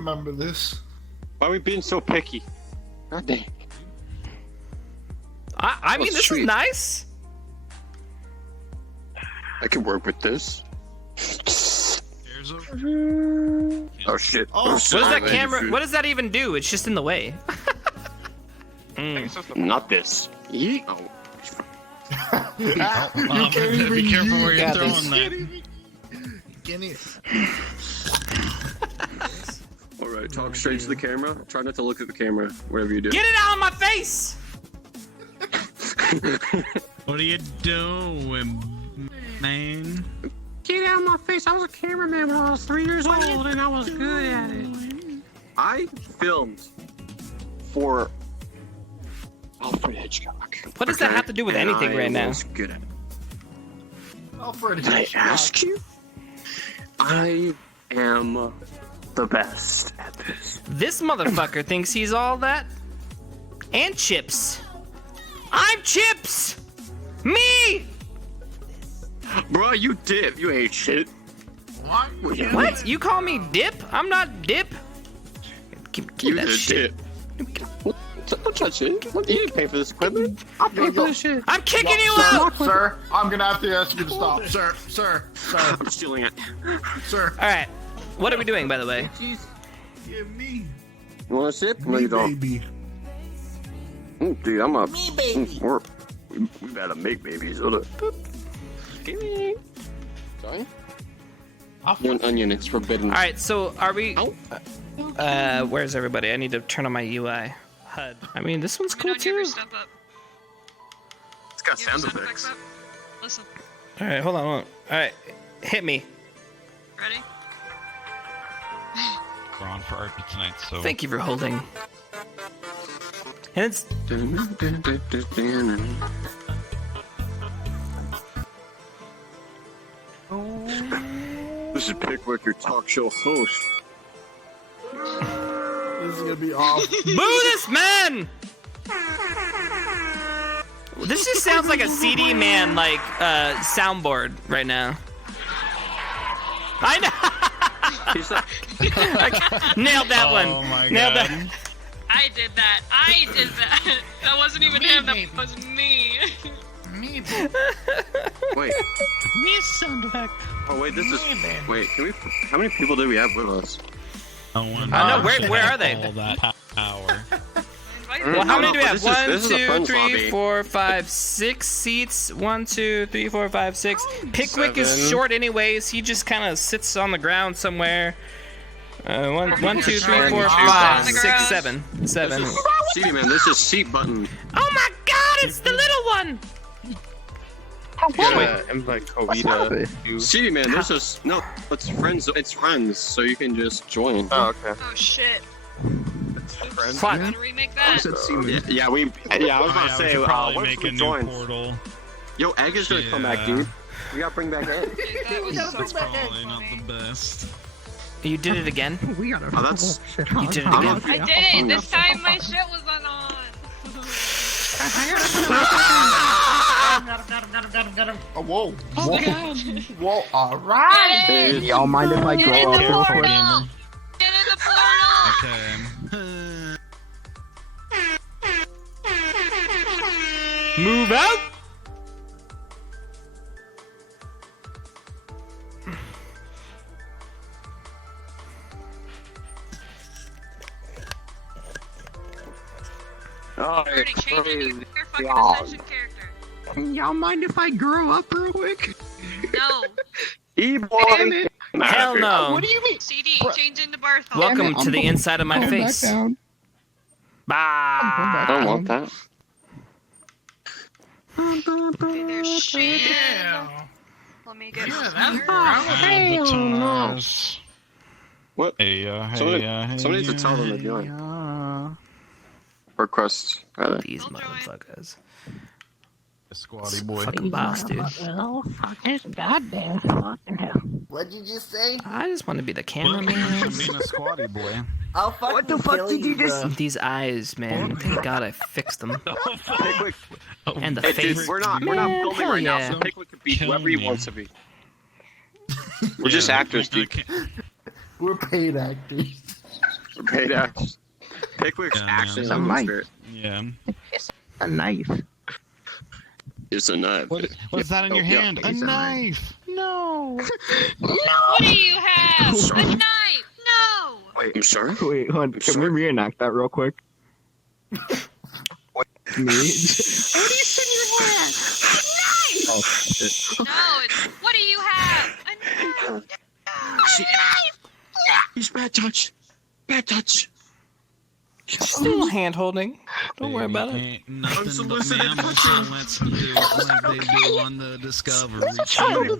remember this. Why are we being so picky? God dang. I mean, this is nice. I can work with this. Oh shit. Oh, What does that camera? What does that even do? It's just in the way. Not this. Yeet. Oh. You can't even Be careful where you're use throwing that. Get it. Alright, talk straight to the camera. Try not to look at the camera, whatever you do. Get it out of my face! What are you doing, man? Get out of my face. I was a cameraman when I was 3 years old and I was good at it. I filmed for Alfred Hitchcock. What does that have to do with anything right now? I was good at it. Alfred Did I Hitchcock. ask you? I am the best at this. This motherfucker thinks he's all that. And Chipz. I'm Chipz! Me! Bro, you dip. You ain't shit. What? You call me Dip? I'm not Dip. Give You that the shit. dip. Don't touch it. You didn't pay for this equipment. I'll pay for this shit. I'm kicking you Sir, out! sir, I'm gonna have to ask you to stop. Sir. I'm stealing it. Sir. Alright. What are we doing, by the way? Yeah, me. You want a sip? No, Me, you don't. baby. Dude, I'm up. Me, baby. We better make babies. Hold up. Boop. Give me. Sorry? One onion, it's forbidden. Alright, so are we... Oh. Where's everybody? I need to turn on my UI. HUD. I mean, this one's cool too. It's got sound effects. Listen. Alright, hold on. Alright, hit me. Ready? We're on for RP tonight, so. Thank you for holding. And it's... This is Pickwick, your talk show host. This is gonna be awful. Boo this man! This just sounds like a CD man, like, soundboard right now. I know! Nailed that one. Oh my Nailed god. that. I did that. That wasn't even him. That was me. Me, Wait. Me sound effect. Oh wait, this is. Wait, can we? How many people do we have with us? No one. No, where are they? All that power. Well, how many do we have? This is a 1, 2, friends 3, lobby. 4, 5, 6 seats. 1, 2, 3, 4, 5, 6. Pickwick is 7. short anyways. He just kind of sits on the ground somewhere. 1, 2, 3, 4, 5, 6, 7. 7. CD man, this is seat button. Oh my god, it's the little one! I'm like Covita. CD man, this is no. It's friends. It's friends, so you can just join. Oh, okay. Oh shit. Friends. Fuck. Gotta remake that. Yeah, I was about to say, we should probably what if make we a new join? portal. Yo, Egg is gonna come back, dude. We gotta bring back Egg. Dude, that was so That's probably fucking not funny. the best. You did it again? Oh, that's. You did it I'm again? not- I did it! This time my shit was on. Oh, whoa. Oh my god. Whoa, alright. Get in! Y'all mind if I Get grow in up the real Careful, quick? gamer. Get in the portal! Okay. Move out! Already changing your fucking Ascension character. Y'all mind if I grow up real quick? No. E-boy. Hell no. What do you mean? CD, changing the Barthol. Welcome I'm to the going- inside of my Going back face. down. Bah! I don't want that. Okay, there's shit. Let me get Avatars. What? Hey, Somebody hey, needs to tell them to join. Request, rather. These I'll join. motherfuckers. Squatty boy. Fucking boss, dude. Oh, fuck this goddamn fucking hell. What'd you just say? I just want to be the Welcome cameraman. to being a squatty boy. I'll fucking What the fuck did you just... These eyes, man. Thank God I fixed them. Pickwick. And the Hey, face. dude, we're not Man, filming hell right now, yeah. so Pickwick could be Kill whoever he me. wants to be. We're just actors, dude. We're paid actors. Paid action. Pickwick's Yeah, man. actually It's a knife. Yeah. It's a knife. It's a knife. What's that in your yeah, hand? A it's a knife. No. What do you have? A knife! No! Wait, I'm sorry? Wait, hold on. Can we reenact that real quick? What? Me? What do you say in your hand? Oh, shit. No, it's what do you have? A knife! A knife! He's bad touch. Bad touch. Still hand holding. Don't worry about it. Ain't nothing but Unsolicited mammals, touching. so let's do it like they do on the Discovery Channel.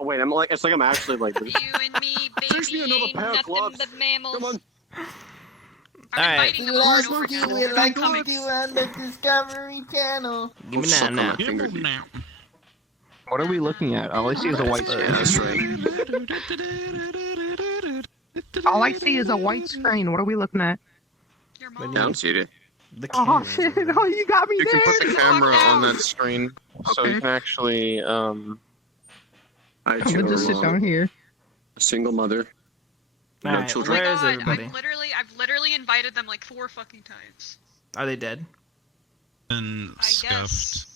Oh, wait, it's like I'm actually like. You and me, Fix me baby, another ain't pair of nothing gloves. but mammals. Come on. I'm Alright. inviting them over to Lucky Discovery we like to Comics. do on the Discovery Channel. Give me Suck that on now. my finger. now. What are we looking at? All I see is a white screen. That's right. All I see is a white screen. What are we looking at? Your mom. Down seated. The Oh camera. shit! Oh, you got me You there. can put the camera on that screen, so Okay. you can actually, I I'm gonna just sit chose down here. a single mother. No Alright, children. where is God, everybody? I've literally invited them like 4 fucking times. Are they dead? And I scuffed. guess.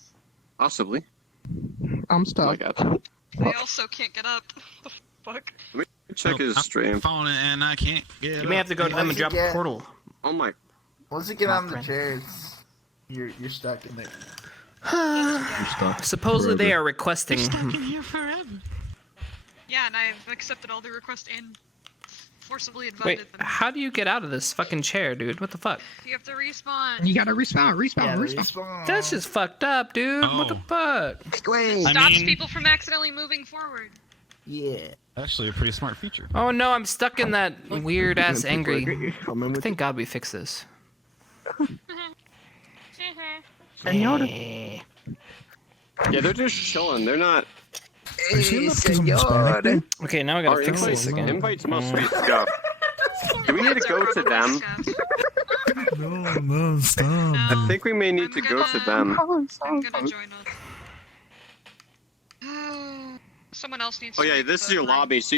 Possibly. I'm Oh my stuck. god. They also can't get up. The fuck? Check his I'm stream. falling and I can't get You may have to go to them and drop a Yeah. portal. Oh my. Once you get on the friend. chairs, you're stuck in there. Supposedly they are requesting. here forever. Yeah, and I've accepted all the requests and forcibly Wait, invited them. how do you get out of this fucking chair, dude? What the fuck? You have to respawn. You gotta respawn, Yeah, respawn. respawn. That's just fucked up, dude. What the Oh. fuck? Wait. I Stops mean- people from accidentally moving forward. Yeah. Actually, a pretty smart feature. Oh no, I'm stuck in that weird ass angry. I'm in with Thank God we fixed this. Senor. Yeah, they're just chilling. They're not. Hey, senor. Okay, now I Our gotta fix this again. invites must be scuffed. Do we need to go to them? No, stop. I think we may need to go to them. I'm gonna join us. Someone else needs Oh to yeah, make this is the your room. lobby. So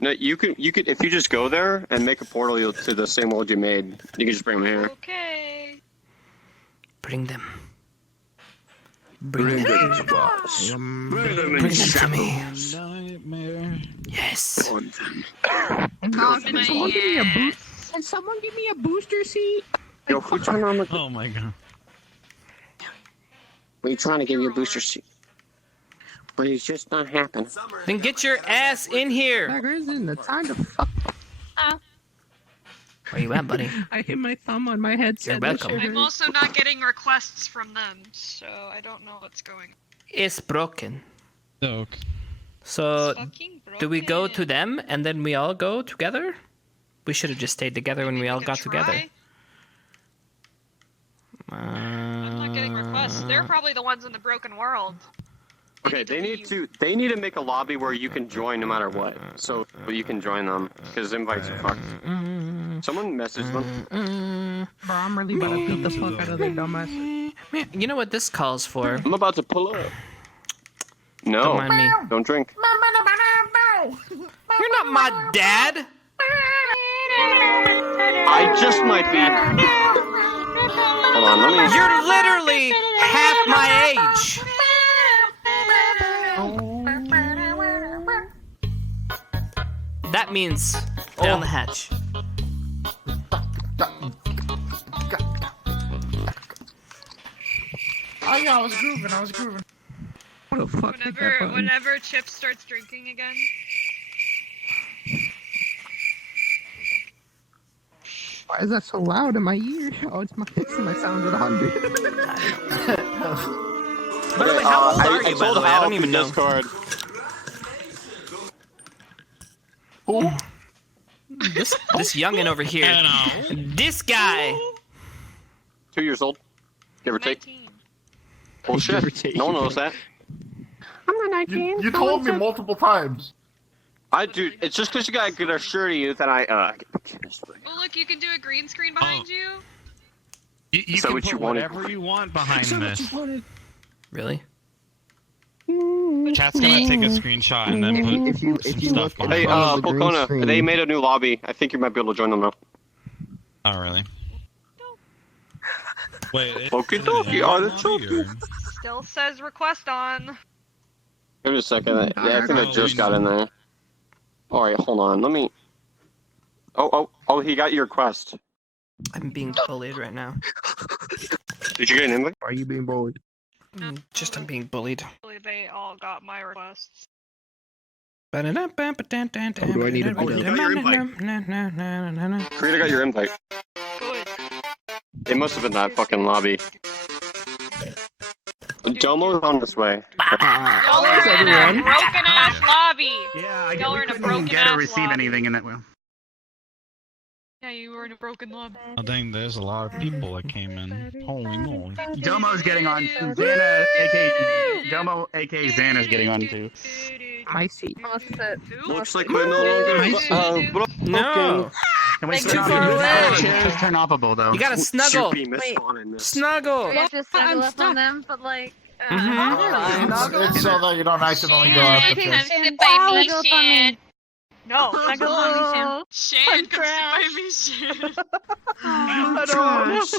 no, you could if you just go there and make a portal you'll, to the same world you made. You can just bring them here. Okay. Bring them. Bring them. to us. Bring them Bring them to me. Nightmare. Yes. on them. Nah, can Yes. someone give me a boost? Can someone give me a booster seat? Yo, if we turn around the Oh my god. we trying to give you a booster seat. But it's just not happening. Then get your ass in here. There isn't the time to fuck. Where you at, buddy? I hit my thumb on my headset. You're That welcome. shit I'm hurt. also not getting requests from them, so I don't know what's going on. It's broken. So, So, It's fucking broken. do we go to them and then we all go together? We should have just stayed together when Maybe we all could got together. try? I'm not getting requests. They're probably the ones in the broken world. Okay, they need to make a lobby where you can join no matter what. So you can join them because invites are fucked. Someone message them. Bro, I'm really about to beat the fuck out of their dumbass. Man, you know what this calls for? I'm about to pull up. Don't No, mind me. don't drink. You're not my dad. I just might be. Hold on, let me. You're literally half my age. That means down the hatch. Oh yeah, I was grooving. What the fuck? Hit that button. Whenever Chipz starts drinking again. Why is that so loud in my ear? Oh, it's my sound at 100. By the way, how old are you, by the way? I don't even know. Discord. This youngin' over here. This guy. 2 years old. Give or take. 19. Bullshit. Give or take. No one knows that. I'm not again. You told me multiple times. Dude, it's just because you got a good shirt of you that I, Oh look, you can do a green screen behind you. you Is that can what put you wanted? whatever you want behind this. Really? Chat's gonna take a screenshot and then put If you some look stuff at behind Hey, the green Polkona, screen. they made a new lobby. I think you might be able to join them now. Oh, really? Wait. Okie dokie, oh, that's okay. Still says request on. Give me a second. Yeah, I think I just got in there. Alright, hold on. Let me... Oh, he got your quest. I'm being bullied right now. Did you get an invite? Why are you being bullied? Just I'm being bullied. They all got my requests. How do I need to be Karita got your invite. Good. It must have been that fucking lobby. Delmo's on this way. Y'all are in a broken ass lobby. Yeah, Y'all are in a couldn't broken get or ass receive lobby. anything in that way. Yeah, you were in a broken lobby. I think there's a lot of people that came in. Holy moly. Domo's getting on too. Xana, aka Domo, aka Xana's getting on too. I see. Looks like we're no longer... No. Can we Too turn far off? away. Chairs turn offable though. You gotta snuggle. Wait. Snuggle. We have to snuggle up on them, but like. It's so that you don't accidentally go out the chest. Come sit by me, Snuggle up on Shan. me. No, snuggle on me, Shan. Shan, I'm come sit by me, Shan. I'm trash.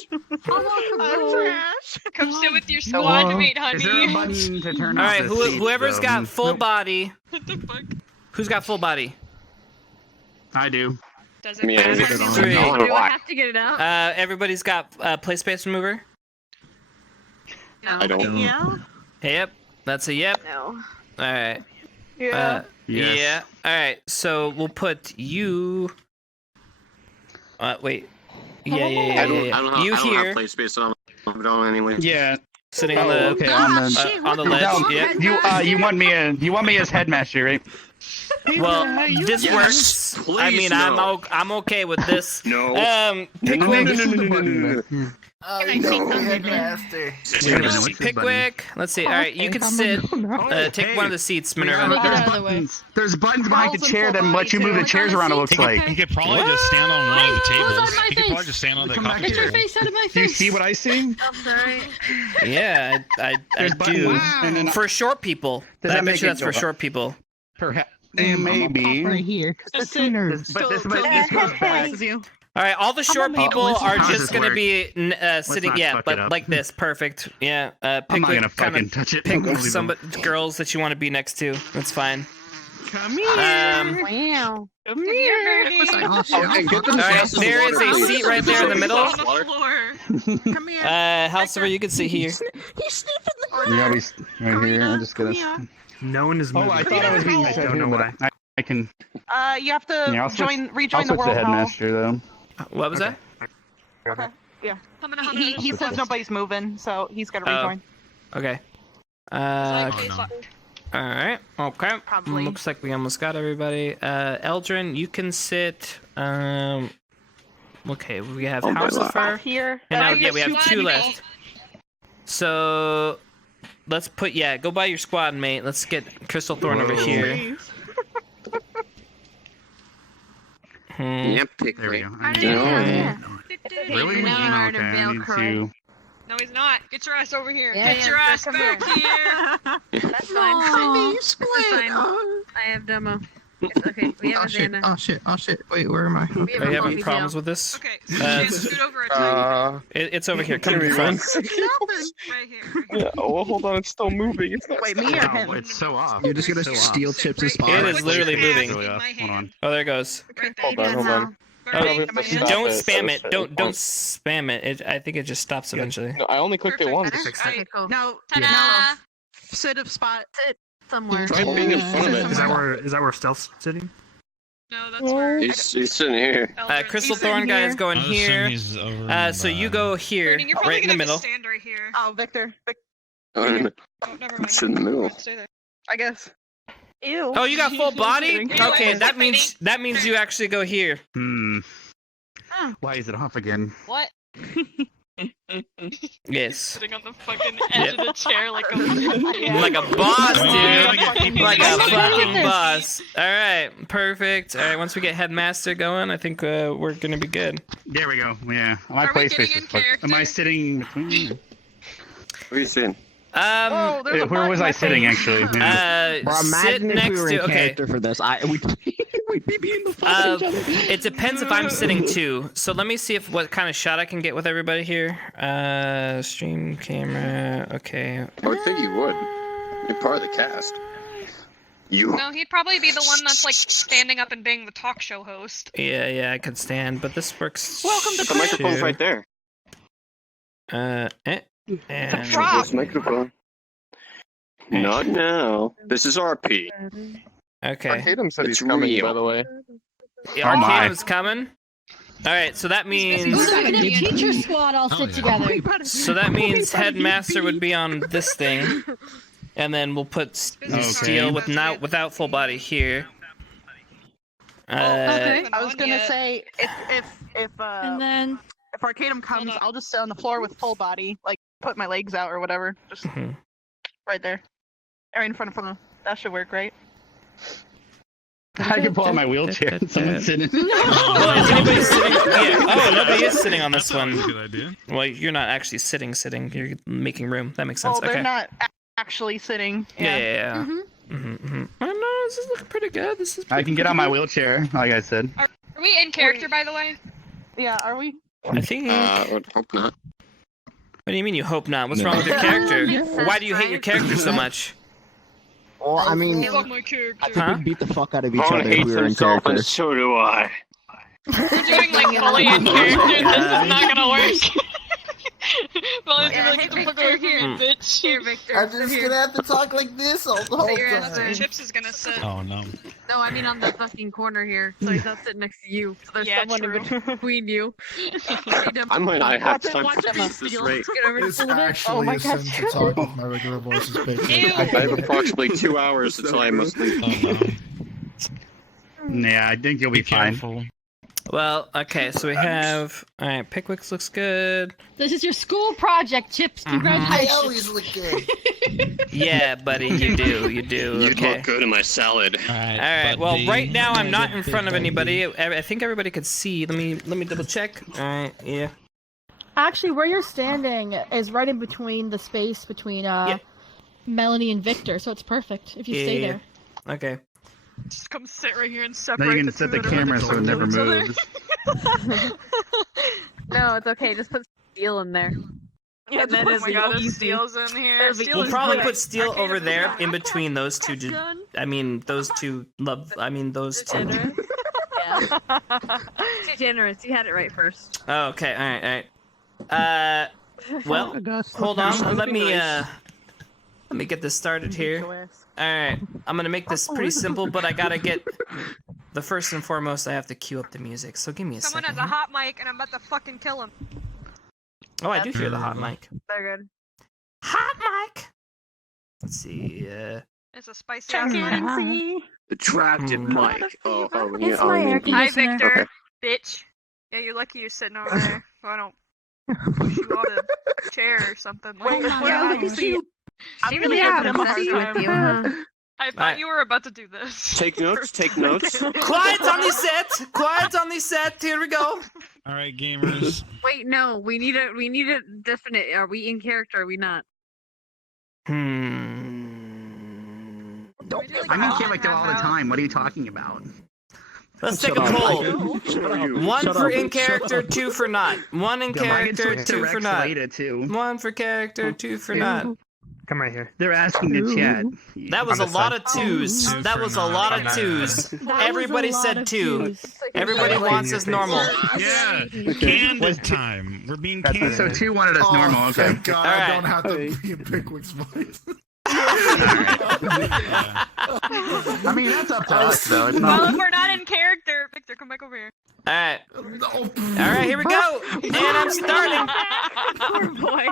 Come sit with your squad mate, Is there a honey. button to turn All off right, the seats, whoever's though? got full Nope. body. What the fuck? Who's got full body? I do. Does it Me, I matter? did it Three. on Do I have to get it out? Everybody's got play space remover. I don't. Yeah. Yep, that's a yep. No. All right. Yes. Yeah. All right. So we'll put you. Wait. Yeah. I don't have, You I don't here, have play space on anyway. Yeah. sitting on the okay. on the ledge. Yep. You want me as headmaster, right? Well, this Yes, works. I please, mean, no. I'm okay with this. No. Pickwick. Headmaster. Pickwick. Let's see. All right, you can sit. Take one of the seats, Minerva. There's buttons behind the chair that let you move the chairs around, it looks like. He could probably just stand on one of the What's on tables. my He could face? probably just stand on the Come back coffee here. Get your table. face out of my face. Do you see what I see? I'm sorry. Yeah, I There's do. buttons. And then For short people. Does I that bet make you it that's go for up? short people. Perhaps. Maybe. here, because the tuners. But this goes back. All right, all the short people are How does just this gonna work? be sitting. not Yeah, fuck it but up. like this, perfect. Yeah, I'm not Pickwick gonna kind fucking of touch it. pick Leave some them. girls that you want to be next to. That's fine. Come here. Wow. Come here. All right, there is a seat right there in the middle. On the floor. Come here. House over, you can sit here. He's sniffing the You gotta grass. be right here. I'm just gonna. No one is Oh, moving. I thought I was being. I don't know why. I can. You have to Yeah, I'll switch- rejoin I'll the switch world to hall. headmaster though. What was that? He says nobody's moving, so he's gotta Oh. rejoin. Okay. All right. Okay. Probably. Looks like we almost got everybody. Eldrin, you can sit. Okay, we have Housifer. Here. And now, Oh, yeah, we have your two squad left. mate. So let's put go by your squad mate. Let's get Crystal Thorn over here. Yep, There we go. I need Yeah. Really? Now we're in a Okay, I veil need cry. to. No, he's not. Get your ass over here. Yeah, Get yeah, your ass come back here. That's fine. This is fine. I have demo. It's okay. We have a Xana. Oh shit. Wait, where am I? We Are you having multi-veil. problems with this? Okay, Shan, scoot over a tiny It's over here. Come to the front. right here. Yeah, oh, hold on, it's still moving. It's not. Wait, me or Wow, him? it's so off. You're just gonna So off. steal Chipz' spot. It is literally moving. Really off. Hold on. Oh, there it goes. Right Hold there. on, hold on. Right we have to there. stop Don't it, spam so it. Don't spam it. I think it just stops eventually. No, I only clicked it once. Okay, cool. No, Ta-da! sit of spot. Sit somewhere. Try being in front of it. Is that where Stealth's sitting? No, that's where. He's sitting here. Eldrin- Crystal he's sitting Thorn guy here. is going I assume here. he's over So you by- go here, Brandon, you're probably right in the gonna middle. have to stand right here. Oh, Victor. Oh, never mind. It's in the middle. Stay there. I guess. Ew. Oh, you got full body? Yeah, Okay, like, that means you actually go here. Why is it off again? What? Yes. Sitting on the fucking edge of the chair like a Like a boss, Yeah. dude. Like a fucking boss. All right, perfect. All right, once we get headmaster going, I think we're gonna be good. There we go. Yeah. My Are we place getting space in is fucked. Am I character? sitting between? What are you saying? Oh, there's a Where was I sitting actually? Yeah. Sit next to. Okay. for this. We We be in the fuss each other. It depends if I'm sitting too. So let me see what kind of shot I can get with everybody here. Stream camera. Okay. I would think you would. You're part of the cast. You. No, he'd probably be the one that's like standing up and being the talk show host. Yeah, I could stand, but this works. Welcome to The microphone's right there. And This microphone. Not now. This is RP. okay. Tatum said It's he's coming, real. by the way. Yeah, Oh my. Arcane's coming. All right, so that means We're gonna have teacher squad all sit together. headmaster would be on this thing, and then we'll put Steel without full body here. I was gonna say if And then Arcadum comes, I'll just sit on the floor with full body, like put my legs out or whatever, just right there, right in front of them. That should work, right? I can pull out my wheelchair. Someone's sitting. Well, is anybody sitting? Yeah. Oh, nobody is sitting on this That's one. a good idea. Well, you're not actually sitting. You're making room. That makes sense. Well, they're Okay. not actually sitting. Yeah. I don't know. This is looking pretty good. This is. I can get on my wheelchair, like I said. Are we in character, by the way? Yeah, are we? I think. I would hope not. What do you mean you hope not? What's wrong with your character? Why do you hate your character so much? Well, I mean, Fuck my character. Huh? beat the fuck out of each Vaughn other if hates we were in himself, character. and so do I. We're doing like fully in character. This is not gonna work. Well, it's Yeah, like, hey, get the fuck Victor, over here, bitch. here, Victor. I'm just gonna have to talk like this all the whole time. Chipz is gonna sit. Oh no. No, I mean on the fucking corner here, so he's not sitting next to you. So there's Yeah, someone true. in between you. I might not have Watch it, time watch for it, this Steal. rate. Get over to It's Steal. actually my a sin to talk with my regular voice is big. Ew. I have approximately 2 hours until I must leave. Oh no. Yeah, I think you'll be fine. Well, okay. So we have. All right. Pickwicks looks good. This is your school project, Chipz. I Congratulations. always look good. Yeah, buddy. You do. You do. You'd Okay. look good in my salad. All right. Well, right now I'm not in front of anybody. I think everybody could see. Let me double check. All right. Yeah. Actually, where you're standing is right in between the space between Melanie and Victor, so it's perfect if you stay Yeah. there. Okay. Just come sit right here and Now separate you can the set two the that are camera so it really never close to each other. moves. No, it's okay. Just put Steel in there. Yeah, And then oh it's my god, easy. Steel's in here. It'll be Steel We'll is probably great. put Steel Arcane over is there great. in between those two. I mean, those two love. I mean, those two. Generous. Yeah. Too generous. You had it right first. Oh, okay. All right. Well, hold on. Let me get this started here. All right. I'm gonna make this pretty simple, but I gotta get. The first and foremost, I have to cue up the music. So give me a Someone second. has a hot mic and I'm about to fucking kill him. Oh, I do hear the hot mic. They're good. Hot mic. Let's see. It's a spicy Check ass in mic. and see. The tracted mic. Oh, yeah. It's my air Hi, conditioner. Victor. Bitch. Yeah, you're lucky you're sitting over there. So I don't push you out of a chair or something. Like Wait, that. yeah, look at you. She really Yeah, has an I'm obsession obsessed with you, huh? I thought you were about to do this. Take notes, take notes. Quiet on the set. Quiet on the set. Here we go. All right, gamers. Wait, no. We need a definite. Are we in character? Are we not? I'm in character all the time. What are you talking about? Let's take a poll. 1 for in character, 2 for not. 1 in character, 2 for not. Later too. 1 for character, 2 for not. Come right here. They're asking the chat. That was a On this lot side. of twos. Oh, That was a lot of twos. Everybody said 2. Everybody wants us normal. Yeah, candid time. We're being candid. So 2 wanted us normal. Oh, Okay. thank God, All I right. don't have to be in Pickwick's voice. Yeah. I mean, that's up to us, though. It's Well, not. if we're not in character, Victor, come back over here. Alright. No. Alright, here we go. And I'm starting. Poor boy.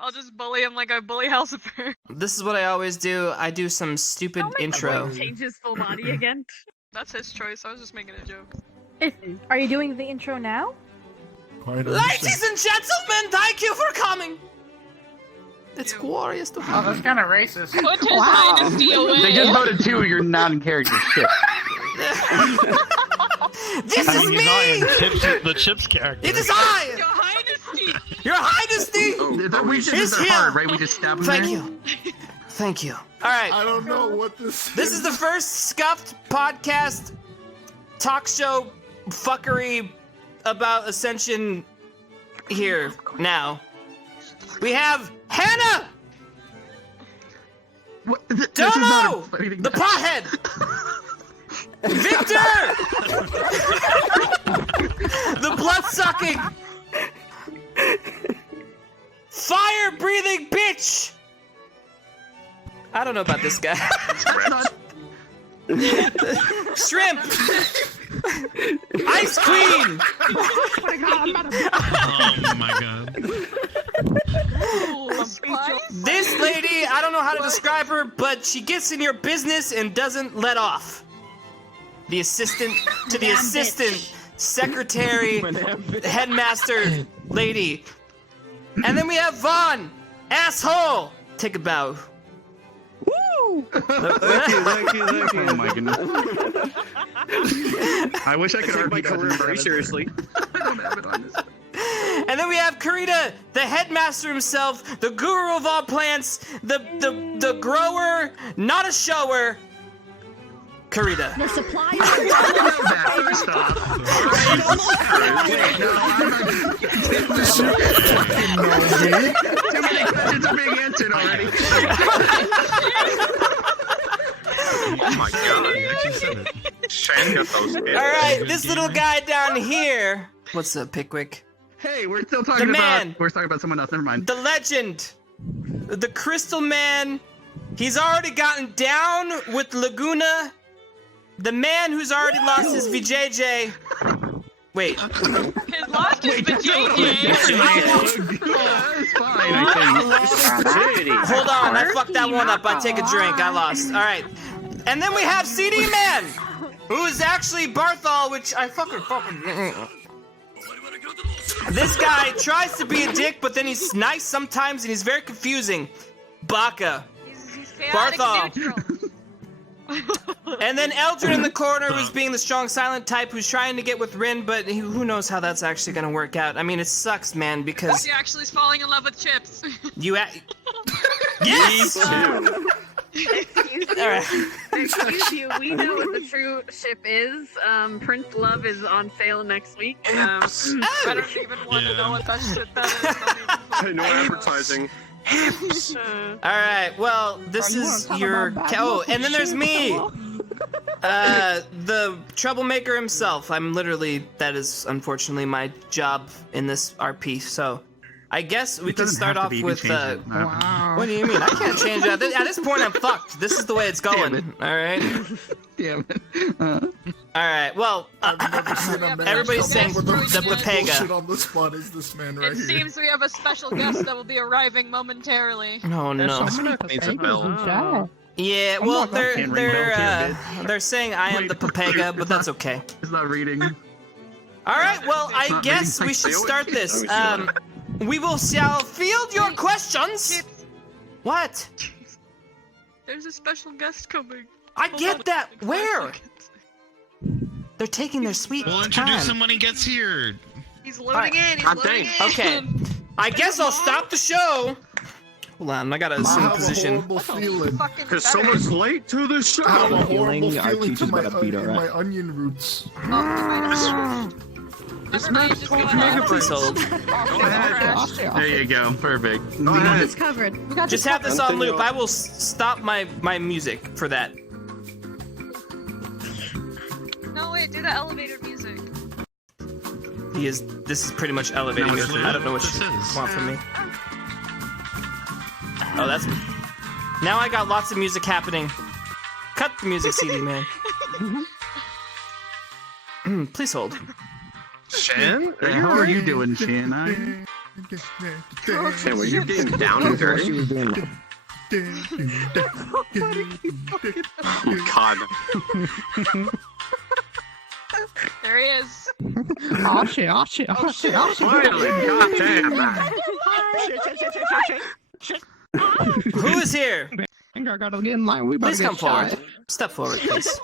I'll just bully him like I bully Halsifer. This is what I always do. I do some stupid intro. Change his full body again. That's his choice. I was just making a joke. Are you doing the intro now? Quite Ladies and gentlemen, thank you for coming. It's glorious to Oh, have that's kind of racist. Put his dynasty away. They just voted 2. You're not in character. Shit. This is me! The Chipz character. It is I! Your Highness. Your Highness! We should It's just him. hard, right? We just stab him Thank there? you. Thank you. All right. I don't know what this is. This is the first scuffed podcast talk show fuckery about Ascension here now. We have Hannah! Domo! The pothead! Victor! The blood-sucking, fire-breathing bitch! I don't know about this guy. Shrimp! Ice Queen! Oh my god. This lady, I don't know how to describe her, but she gets in your business and doesn't let off. The assistant to the assistant, secretary, headmaster lady. And then we have Vaughn, asshole. Take a bow. Woo! Thank you. Oh my goodness. I wish I could take my career very seriously. I don't have it on this. And then we have Karita, the headmaster himself, the guru of all plants, the grower, not a shower. Karita. The supplier. First off. Too many questions are being answered already. Oh my god. Shane got those kids. Alright, this little guy down here. What's up, Pickwick? Hey, we're still talking we're talking about someone else, never mind. The legend. The Crystal Man. He's already gotten down with Laguna. The man who's already lost his VJJ. Wait. His lost his VJJ. It's fine, I think. Hold on, I fucked that one up. I take a drink. I lost. Alright. And then we have CD Man, who's actually Barthol, which I fucking. This guy tries to be a dick, but then he's nice sometimes, and he's very confusing. Baka. He's Barthol. neutral. And then Eldred in the corner, who's being the strong silent type, who's trying to get with Rin, but who knows how that's actually gonna work out. I mean, it sucks, man, because He actually is falling in love with Chipz. Yes! Excuse you, we know what the true ship is. Prince Love is on sale next week. I don't even want to know what that shit that is. No advertising. Alright, well, this is your... Oh, and then there's me! The troublemaker himself. I'm literally... That is, unfortunately, my job in this RP, so... I guess we can start off with... Wow. What do you mean? I can't change that. At this point, I'm fucked. This is the way it's going, alright? Damn it. Alright, well... everybody's saying the Pepega. On the spot is this man right It here. seems we have a special guest that will be arriving momentarily. Oh no. Needs a bell. Yeah, well, they're saying I am the Pepega, but that's okay. It's not reading. Alright, well, I guess we should start this. We shall field your questions. What? There's a special guest coming. I get that. Where? They're taking their sweet We'll introduce him when he gets here. He's loading in. He's loading in. Okay. I guess I'll stop the show. Hold on, I gotta assume position. Because someone's late to the show. I have a horrible feeling to my onion roots. Please hold. There you go. Perfect. We got this covered. We got Just this have covered. this on loop. I will stop my music for that. No, wait, do the elevator music. This is pretty much elevating me. I don't know what you want from me. Oh, that's... Now I got lots of music happening. Cut the music, CD man. Please hold. Shan? How are you doing, Shan? Shan, were you getting down and dirty? Oh, God. There he is. Oh shit, oh shit, oh shit, oh shit. Finally, goddamn, man. Who is here? I gotta get in line. We about Please to get come forward. shot. Step forward, please.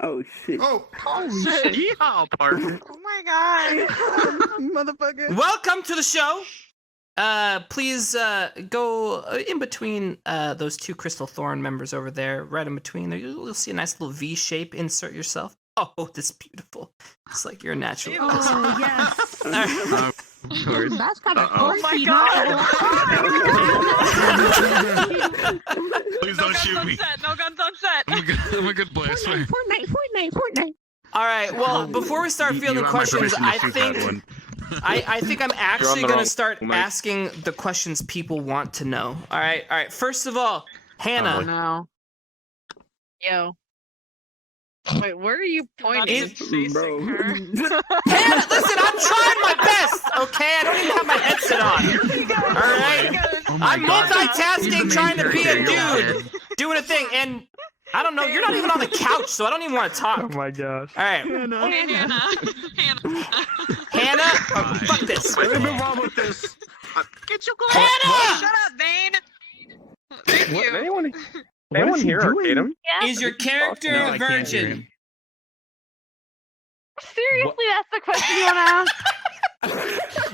Oh shit. Oh shit. Yeehaw, partner. Oh my god. Motherfucker. Welcome to the show. please go in between those two Crystal Thorn members over there, right in between there. You'll see a nice little V shape. Insert yourself. Oh, this is beautiful. It's like you're a natural. Oh, yes. Of course. That's kind of Oh my god! Please don't shoot me. No guns on set. I'm a good boy, I swear. Fortnite. All right. Well, before we start fielding questions, I think I'm actually gonna start asking the questions people want to know. All right. First of all, Hannah. Oh no. Yo. Wait, where are you pointing? Bro. Hannah, listen, I'm trying my best, okay? I don't even have my headset on. Alright? I'm multitasking, trying to be a dude, doing a thing, and I don't know, you're not even on the couch, so I don't even want to talk. Oh my gosh. Alright. Hannah. Hannah? Oh, fuck this. What's wrong with this? Get your Hannah! Shut up, Vane! Thank you. Anyone here arcade him? Is your character a virgin? Seriously, that's the question you want to ask?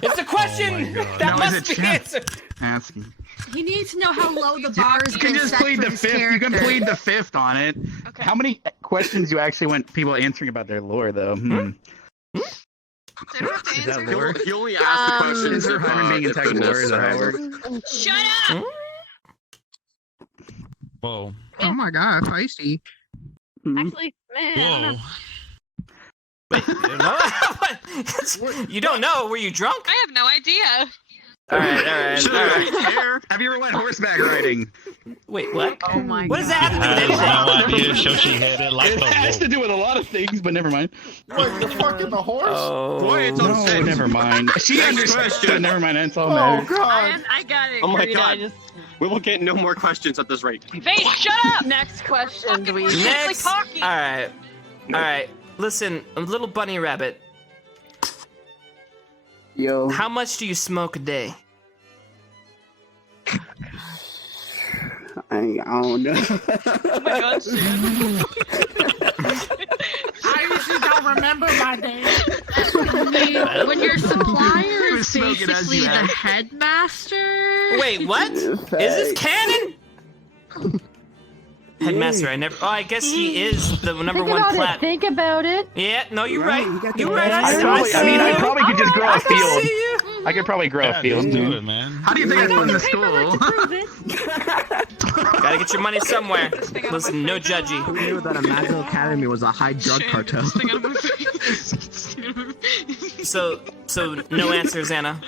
It's a question that must be answered. Asking. You need to know how low the bar is You can been just set plead for the this fifth. You can character. plead the fifth on it. Okay. How many questions you actually want people answering about their lore, though? They don't have to Is that answer. lore? He only asked the questions Is there if, Hyman being if attacked the lore? Is that how it necessary. works? Shut up! Whoa. Oh my god, feisty. Actually, man. Whoa. You don't know? Were you drunk? I have no idea. All right. Have you ever went horseback riding? Wait, what? Oh my What does that have to do with I have anything? no idea. Shoshi had it like It has to do with a lot of things, but never mind. Wait, the fucking the horse? Oh. Boy, it's on No, six. never mind. She Next understood. question. Never mind. That's all Oh matters. god. I got it. Oh my Karina, I god. just... We will get no more questions at this rate. Vane, shut up! Next question, Fucking Dweez. Next. talking. All right. Listen, a little bunny rabbit. Yo. How much do you smoke a day? I don't know. Oh my god, Shan. I usually don't remember my day. When your supplier is Smoke it as basically you the ask. headmaster. Wait, what? Is this canon? Headmaster, I guess he is the number Think one about plat. it. Think about it. Yeah, no, you're Right, right. you got You're the right. best. I probably could just grow a I can field. see you. I could probably grow a Yeah, field. just do it, man. How do you think I got into school? Gotta get your money somewhere. Thing out of Listen, my no face. judgy. Who knew that a Magical Academy was a high drug Shan, cartel? this thing out of my face. So no answers, Anna.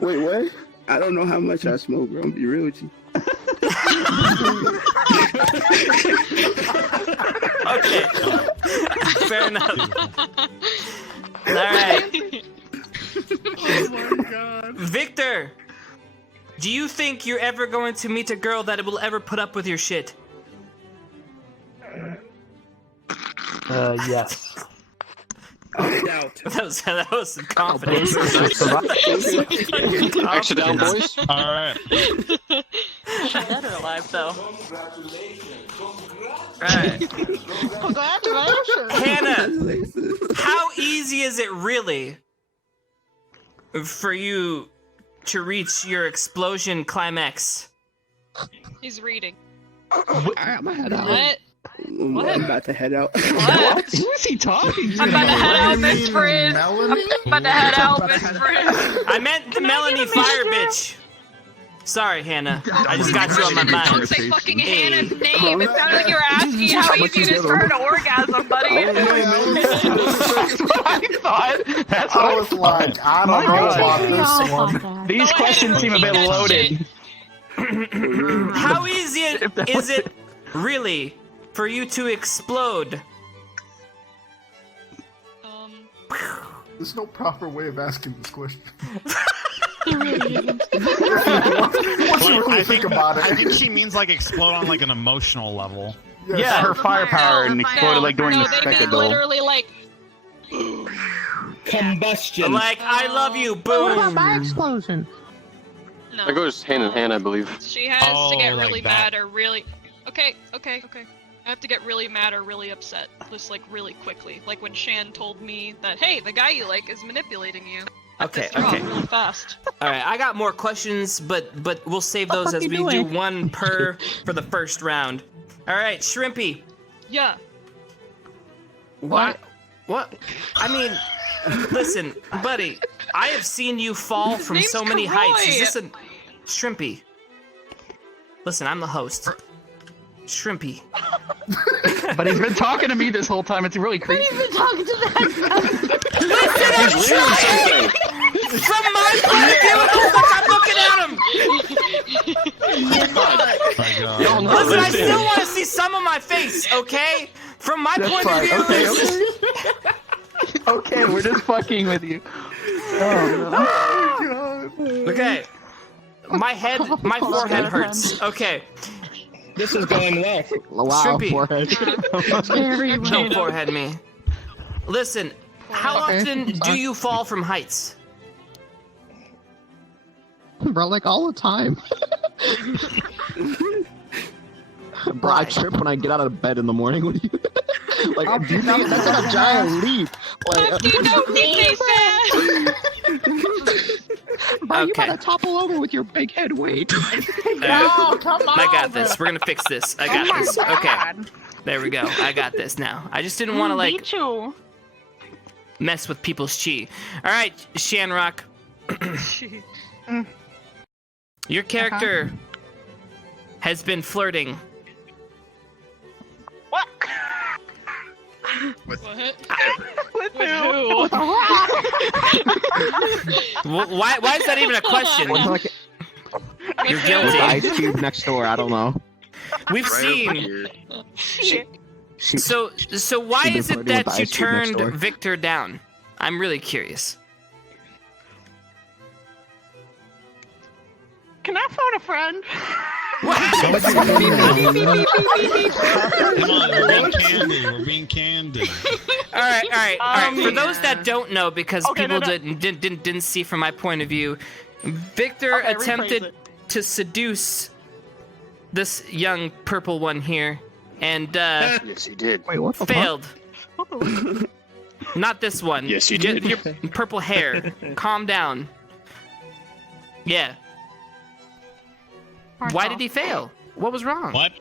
Wait, what? I don't know how much I smoke, bro. I'm gonna be real with you. Okay. Fair enough. All right. Oh my god. Victor, do you think you're ever going to meet a girl that will ever put up with your shit? Yes. That was some confidence. Extra down, boys. Alright. Dead or alive, though. Alright. Congratulations. Hannah, how easy is it really for you to reach your explosion climax? He's reading. Alright, I'm gonna head out. What? I'm about to head out. What? Who is he talking to? I'm about to head out, You Miss mean Friend. Melanie? I'm about to head out, Miss Friend. I meant the Melanie Fire bitch. Sorry, Hannah. I just got you on my Don't mind. say fucking Hannah's name. It sounded like you were asking how easy it is for her to orgasm, buddy. That's I was like, I don't know about this one. These Go questions ahead seem a and bit repeat that loaded. How easy is it really for you to explode? There's no proper way of asking this question. It really isn't. Once you really think about it. I think she means like explode on like an emotional level. Yes. Yeah, her firepower and exploded like during no, the they mean spectacle. literally like. Combustion. Like, I love you, What about boom. my explosion? No. That goes hand in hand, I believe. She has to get Oh, like really that. mad or really. Okay. I have to get really mad or really upset, just like really quickly. Like when Shan told me that, hey, the guy you like is manipulating you. Okay, This okay. really fast. All right, I got more questions, but we'll save those as we do one per for the first round. All right, Shrimpy. Yeah. What? What? I mean, listen, buddy. I have seen you fall from name's so many Karoy. heights. Is this a Shrimpy? Listen, I'm the host. Shrimpy. But he's been talking to me this whole time. It's really creepy. He's been talking to that guy. Listen, I'm trying! From my point of view, it looks like I'm looking at him! Listen, I still want to see some of my face, okay? From my point of view, Okay, we're just fucking with you. Oh, okay. My forehead hurts. Okay. This is going left. Wow, Shrimpy. forehead. Don't forehead me. Listen, how often do you fall from heights? Bro, like all the time. Bro, I trip when I get out of bed in the morning. What do you... Like, do you think that's like a giant leap? Like, bro, you gotta topple over with your big head weight. No, come on. I got this. We're gonna fix this. I got this. Okay. There we go. I got this now. I just didn't want to like mess with people's chi. All right, Shanrock. Your character has been flirting. What? With who? Why is that even a question? You're guilty. Ice Cube next door. I don't know. We've seen. So why is it that you turned Victor down? I'm really curious. Can I phone a friend? Come on, we're being candid. We're being candid. All right. For those that don't know, because people didn't see from my point of view, Victor attempted to seduce this young purple one here, and yes, he did. Wait, what the failed. Not this one. Yes, you did. Your purple hair. Calm down. Yeah. Why did he fail? What was wrong? What?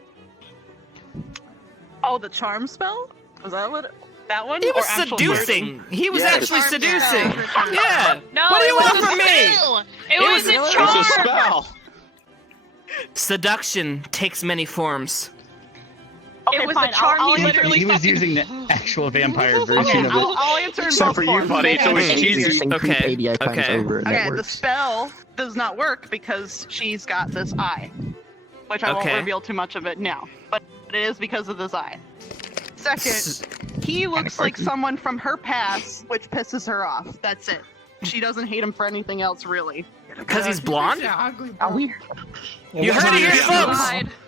Oh, the charm spell? Was that what? That one? He was Or actual seducing. flirting? He was Yes. actually Charm seducing. spell. Yeah. No, What do you it want was from a me? spell. It was a It's charm. a spell. Seduction takes many forms. Okay, It was fine. a charm. I'll He literally He was using the actual vampire version Okay, of it. I'll answer in Except both for you, forms. buddy. It's always cheesy. Okay. Okay, the spell does not work because she's got this eye, which I won't Okay. reveal too much of it now. But it is because of this eye. Second, he looks like someone from her past, which pisses her off. That's it. She doesn't hate him for anything else, really. Because he's blonde? Are we? You heard it here, folks!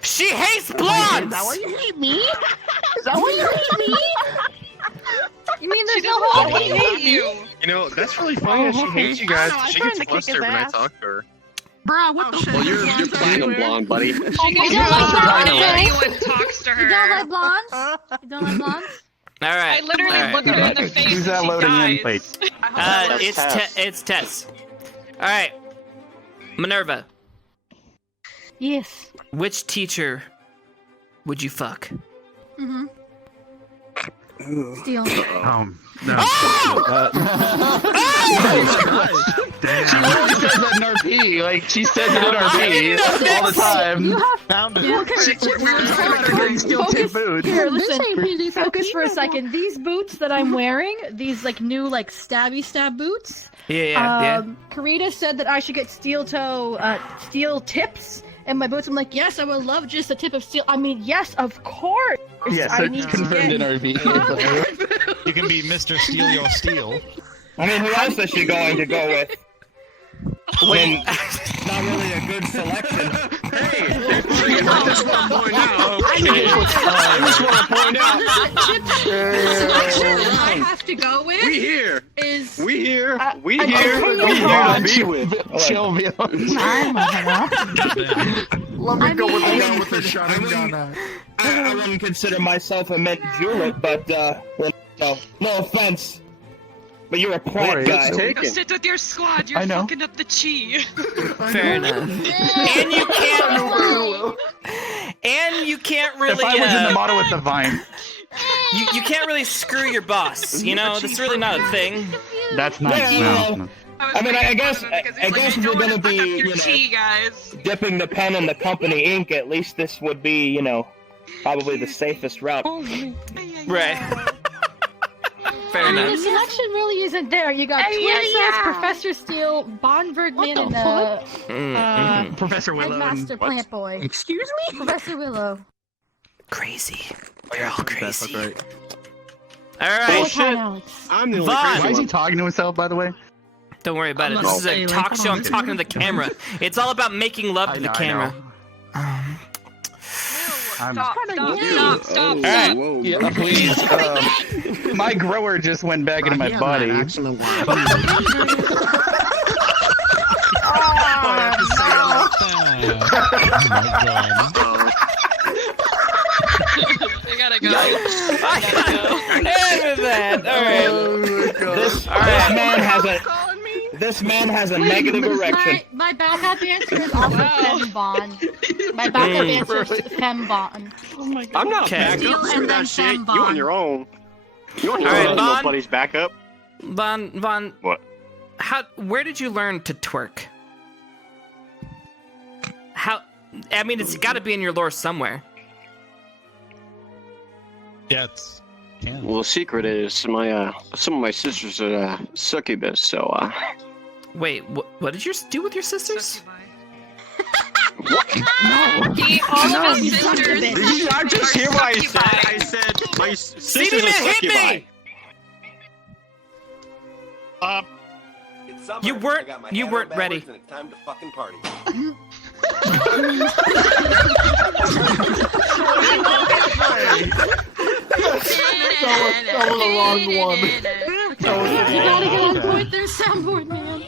She hates blondes! Is that why you hate me? Is that why you hate me? You mean there's She no doesn't hope? hate you. You know, that's really funny that she hates you guys. I don't know, I She tried gets to kick his flustered when I ass. talk to her. Bro, what the Well, you're platinum blonde, buddy. You don't like blondes, eh? Anyone talks to her. You don't like blondes? You don't like blondes? All right. I literally look her in the face Who's that and she loading in, dies. please? It's Tess. All right. Minerva, Yes. which teacher would you fuck? Mm-hmm. Steal. No. She really says that in RP. Like, she says it in RP all the time. You have Found it. Here, listen. Focus for a second. These boots that I'm wearing, these like new like stabby stab boots. Yeah. Karita said that I should get steel tips in my boots. I'm like, yes, I would love just a tip of steel. I mean, yes, of course. Yeah, so I it's need to confirmed in get... RP. You can be Mr. Steal Your Steel. I mean, who else is she going to go with? When not really a good selection. Hey, I just want to point out. I just want to point out. The selection I have to go with We here. is We here I- to be with. Chill, me. Let me go with the guy with the shotgun. I wouldn't consider myself a mint julep, but well, no offense, But you're a plant guy. Taken. Go sit with your squad. You're fucking up the chi. Fair enough. And you can't. And you can't really. If I was in the model with the vine. You can't really screw your boss. You know, that's really not a thing. That's not. No. I mean, I guess if you're gonna be, you know, guys. dipping the pen in the company ink, at least this would be, you know, probably the safest route. Right. Fair enough. The selection really isn't there. You got Chipz, Professor Steel, Bon Bergman, and Professor Willow. Headmaster Plant Boy. Excuse me? Professor Willow. Crazy. You're all crazy. That's right. Alright. I'm the only Vaughn. crazy Why is he one. talking to himself, by the way? Don't worry about it. This is a talk show. I'm talking to the camera. It's all about making love to the camera. Stop. Alright. Yeah, please. My grower just went back into my body. You gotta go. End of that. Alright. This man has a negative erection. My backup answer is also Fembon. My backup answer is Fembon. Oh my god. I'm not Okay. backup. Steel and then Shit, you Fembon. on your own. You on your All right, own. Vaughn. Nobody's backup. Von. What? Where did you learn to twerk? I mean, it's got to be in your lore somewhere. Yeah, it's Canada. Well, the secret is some of my sisters are succubus, so Wait, what did you do with your sisters? All of his sisters. Did you not just hear what I said? I said my CD sisters are man, hit succubi. me! You weren't ready. It's time to fucking party. That was the wrong one. You gotta get on point there, soundboard man.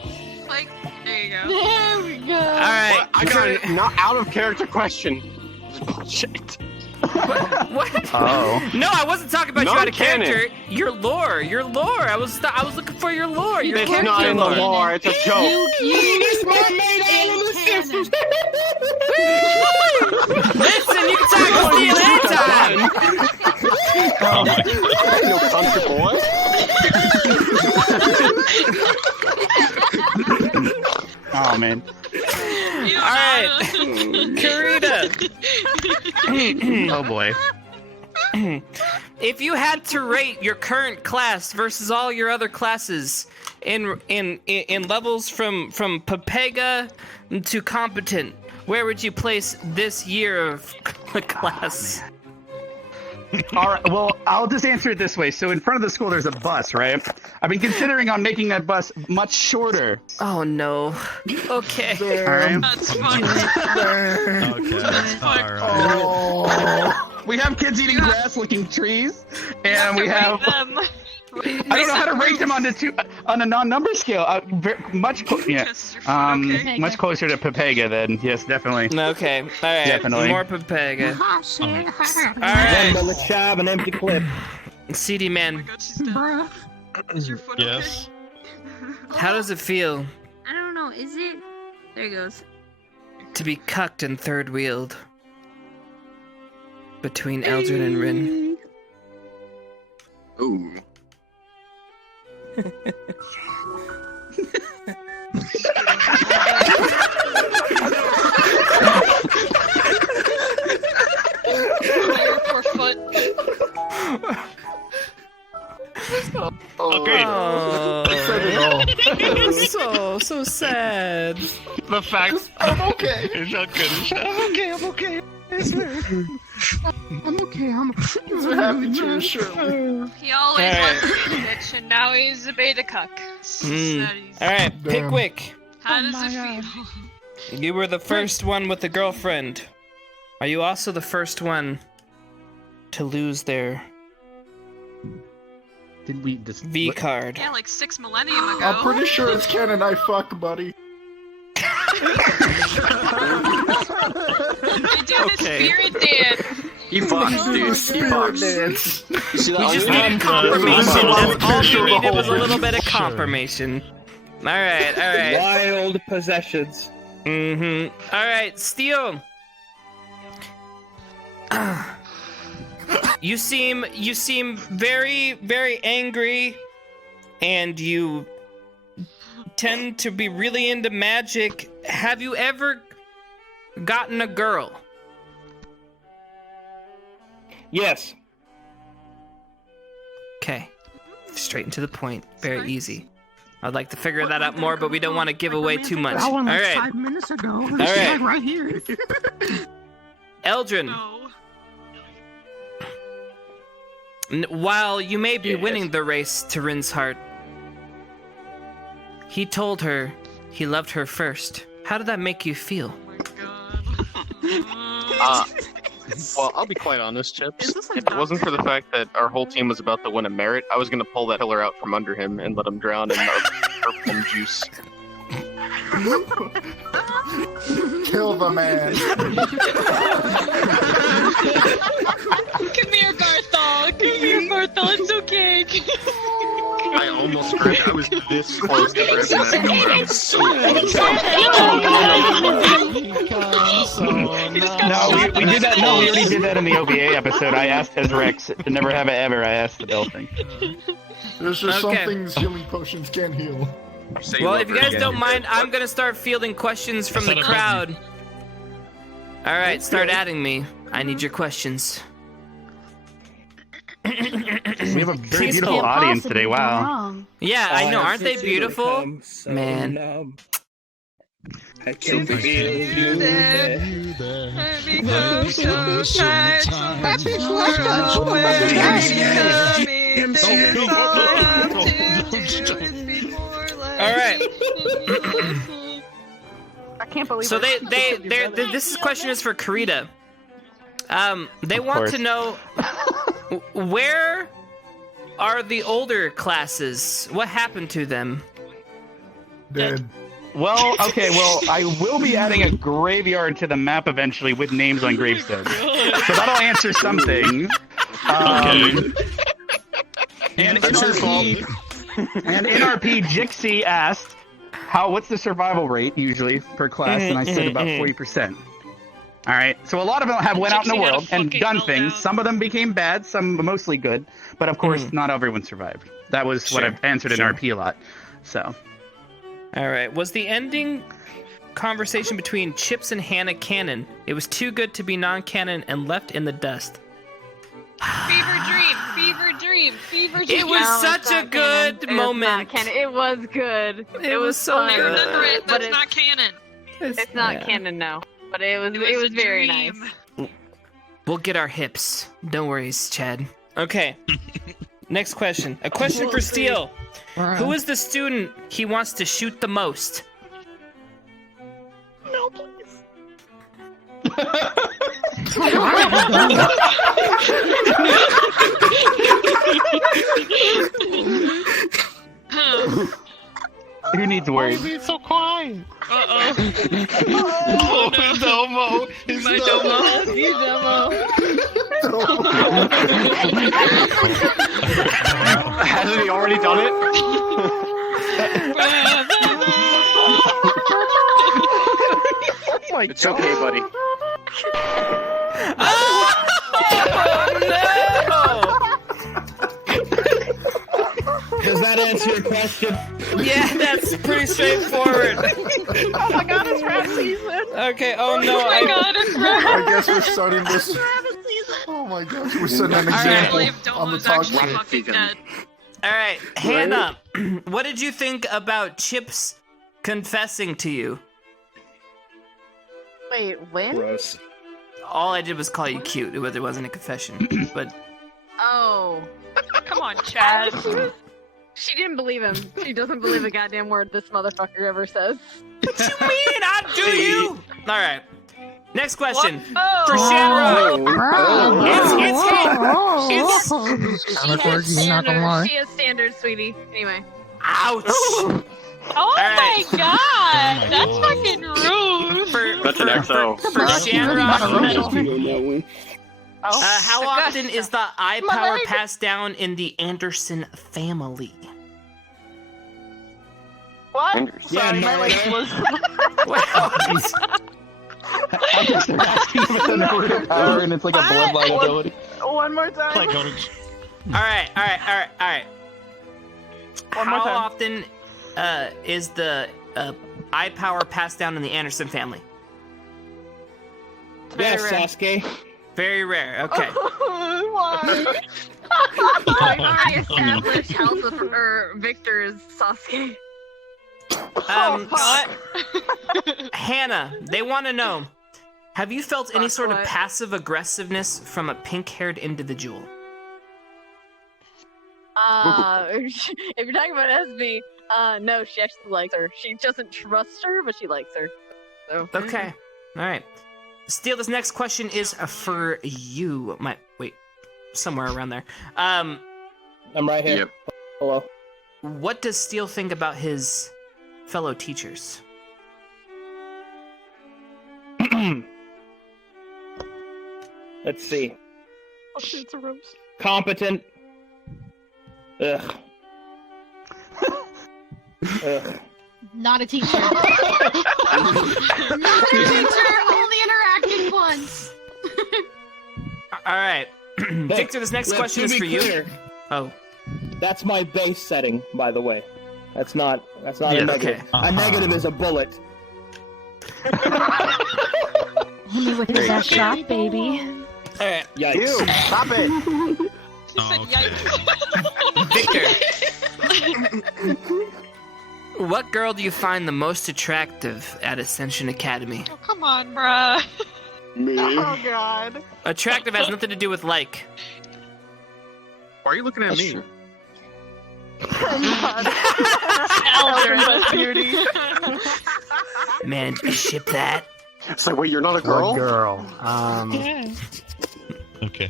Like, there you go. There we go. Alright. I got it. Not out of character question. Bullshit. What? Oh. No, I wasn't talking about you out of Non-canon. character. Your lore. I was looking for your lore. Your It's character not in the lore. lore. It's a joke. This man made all of the sisters. Listen, you can talk to Steel anytime. Oh my God. No country boy. Oh man. Alright. Karita. Oh boy. If you had to rate your current class versus all your other classes in levels from Papega to competent, where would you place this year of class? All right. Well, I'll just answer it this way. So in front of the school, there's a bus, right? I've been considering on making that bus much shorter. Oh no. Okay. All right. That's fun. Okay. Alright. Oh. We have kids eating grass, licking trees, and we have. them. I don't know how to rate them on a non-number scale. Much closer to Papega than yes, definitely. Okay. All right. Definitely. More Papega. All One right. bullet shove, an empty clip. CD man. Bruh. Is your foot Yes. How does it feel I don't know. Is it? There it goes. to be cucked and third wheeled between Eldrin and Rin? Ooh. Your poor foot. Okay. Oh, so sad. The facts. I'm okay. It's not good. I'm okay. I'm okay. I'm So happy to Shirley. He always Alright. wanted to be a bitch, and now he's a beta cuck. All right, Pickwick. How does it feel? You were the first one with a girlfriend. Are you also the first one to lose their Did we just V card? Yeah, like 6 millennium ago. I'm pretty sure it's canon I fuck, buddy. They do the Okay. spirit dance. He fucks, dude. He fucks. You see that We onion? just needed confirmation. That's all we needed was a little bit of confirmation. Alright. Wild possessions. Alright, Steel. You seem very, very angry, and you tend to be really into magic. Have you ever gotten a girl? Yes. Okay. Straight to the point. Very easy. I'd like to figure that out more, but we don't want to give away too much. That one like Alright. 5 minutes ago. This All is right. like right here. Eldrin. While you may be winning the race to Rin's heart, he told her he loved her first. How did that make you feel? Well, I'll be quite honest, Chips. If it wasn't for the fact that our whole team was about to win a merit, I was gonna pull that killer out from under him and let him drown in purple juice. Kill the man. Come here, Barthol. Come here, Barthol. It's okay. I almost grabbed. I was this close to grabbing that killer. I was so No, we did that. No, we already did that in the OVA episode. I asked as Rex to never have it ever. I asked the Bill thing. There's just some Okay. things healing potions can heal. Well, if you guys don't mind, I'm gonna start fielding questions from the crowd. Alright, start adding me. I need your questions. We have a very beautiful audience today. Wow. Yeah, I know. Aren't they beautiful? Man. I can feel you there. Alright. I can't believe So it. this question is for Karita. They want course. to know where are the older classes? What happened to them? Dead. Well, okay, well, I will be adding a graveyard to the map eventually with names on gravestones. So that'll answer something. And NRP Jixie asked, what's the survival rate usually per class? And I said about 40%. All right, so a lot of them have went out in the world and done things. Some of them became bad, some mostly good, but of course, not everyone survived. That was what I've answered in RP a lot. So, All right. Was the ending conversation between Chipz and Hannah canon? It was too good to be non-canon and left in the dust. Fever dream. It was such a good moment. It was good. It was so fun. I good. remember it. But That's not canon. It's not canon now. But it was very nice. We'll get our hips. Don't worry, Chad. Okay. Next question. A question for Steel. Who is the student he wants to shoot the most? No, please. who needs words? He's so quiet. Uh-oh. Oh, it's Delmo. It's My Delmo. Delmo. Hasn't he already done it? It's okay, buddy. Does that answer your question? Yeah, that's pretty straightforward. Oh my god, it's rat season! Okay, oh no. Oh my god, it's rat. I guess we're starting this. Oh my gosh, we're setting an I example believe on the Delmo's talk actually show. fucking dead. Alright, Hannah, what did you think about Chipz confessing to you? Wait, when? Gross. All I did was call you cute, it wasn't a confession. But Oh. Come on, Chad. She didn't believe him. She doesn't believe a goddamn word this motherfucker ever says. what you mean? I do you? Alright. Next question. Oh. For Shamrock. She has standards, sweetie. Anyway. Ouch! Oh Alright. my god! That's fucking rude. For That's an XO. Shamrock. How often is the eye power passed down in the Anderson family? What? Yeah, Sorry, my no, leg no. was. I guess they're asking if it's an order power and it's like a bloodline ability. One more time. All right. One How more time. often is the eye power passed down in the Anderson family? Yes, Sasuke. Very rare. Okay. Why? I've already established House of Victor's Sasuke. Hannah, they want to know: have you felt any sort of what? passive aggressiveness from a pink-haired individual? If you're talking about SB, no, she actually likes her. She doesn't trust her, but she likes her. So. Okay. All right. Steel, this next question is for you. Wait, somewhere around there. I'm right here. Yep. Hello. What does Steel think about his fellow teachers? Let's see. Oh, it's a roast. Competent. Ugh. Ugh. Not a teacher. Not a teacher. Only interacting once. All right. Victor, this next question is for you. Oh. That's my base setting, by the way. That's not a Yeah, negative. okay. A negative is a bullet. Only with that shot, baby. All right. Yikes. Ew, stop it. Victor. What girl do you find the most attractive at Ascension Academy? Oh, come on, bruh. Me. Oh god. Attractive has nothing to do with like. Why are you looking at That's me? true. Elder beauty. Man, did you ship that? It's like, wait, you're not a girl? Girl. Okay.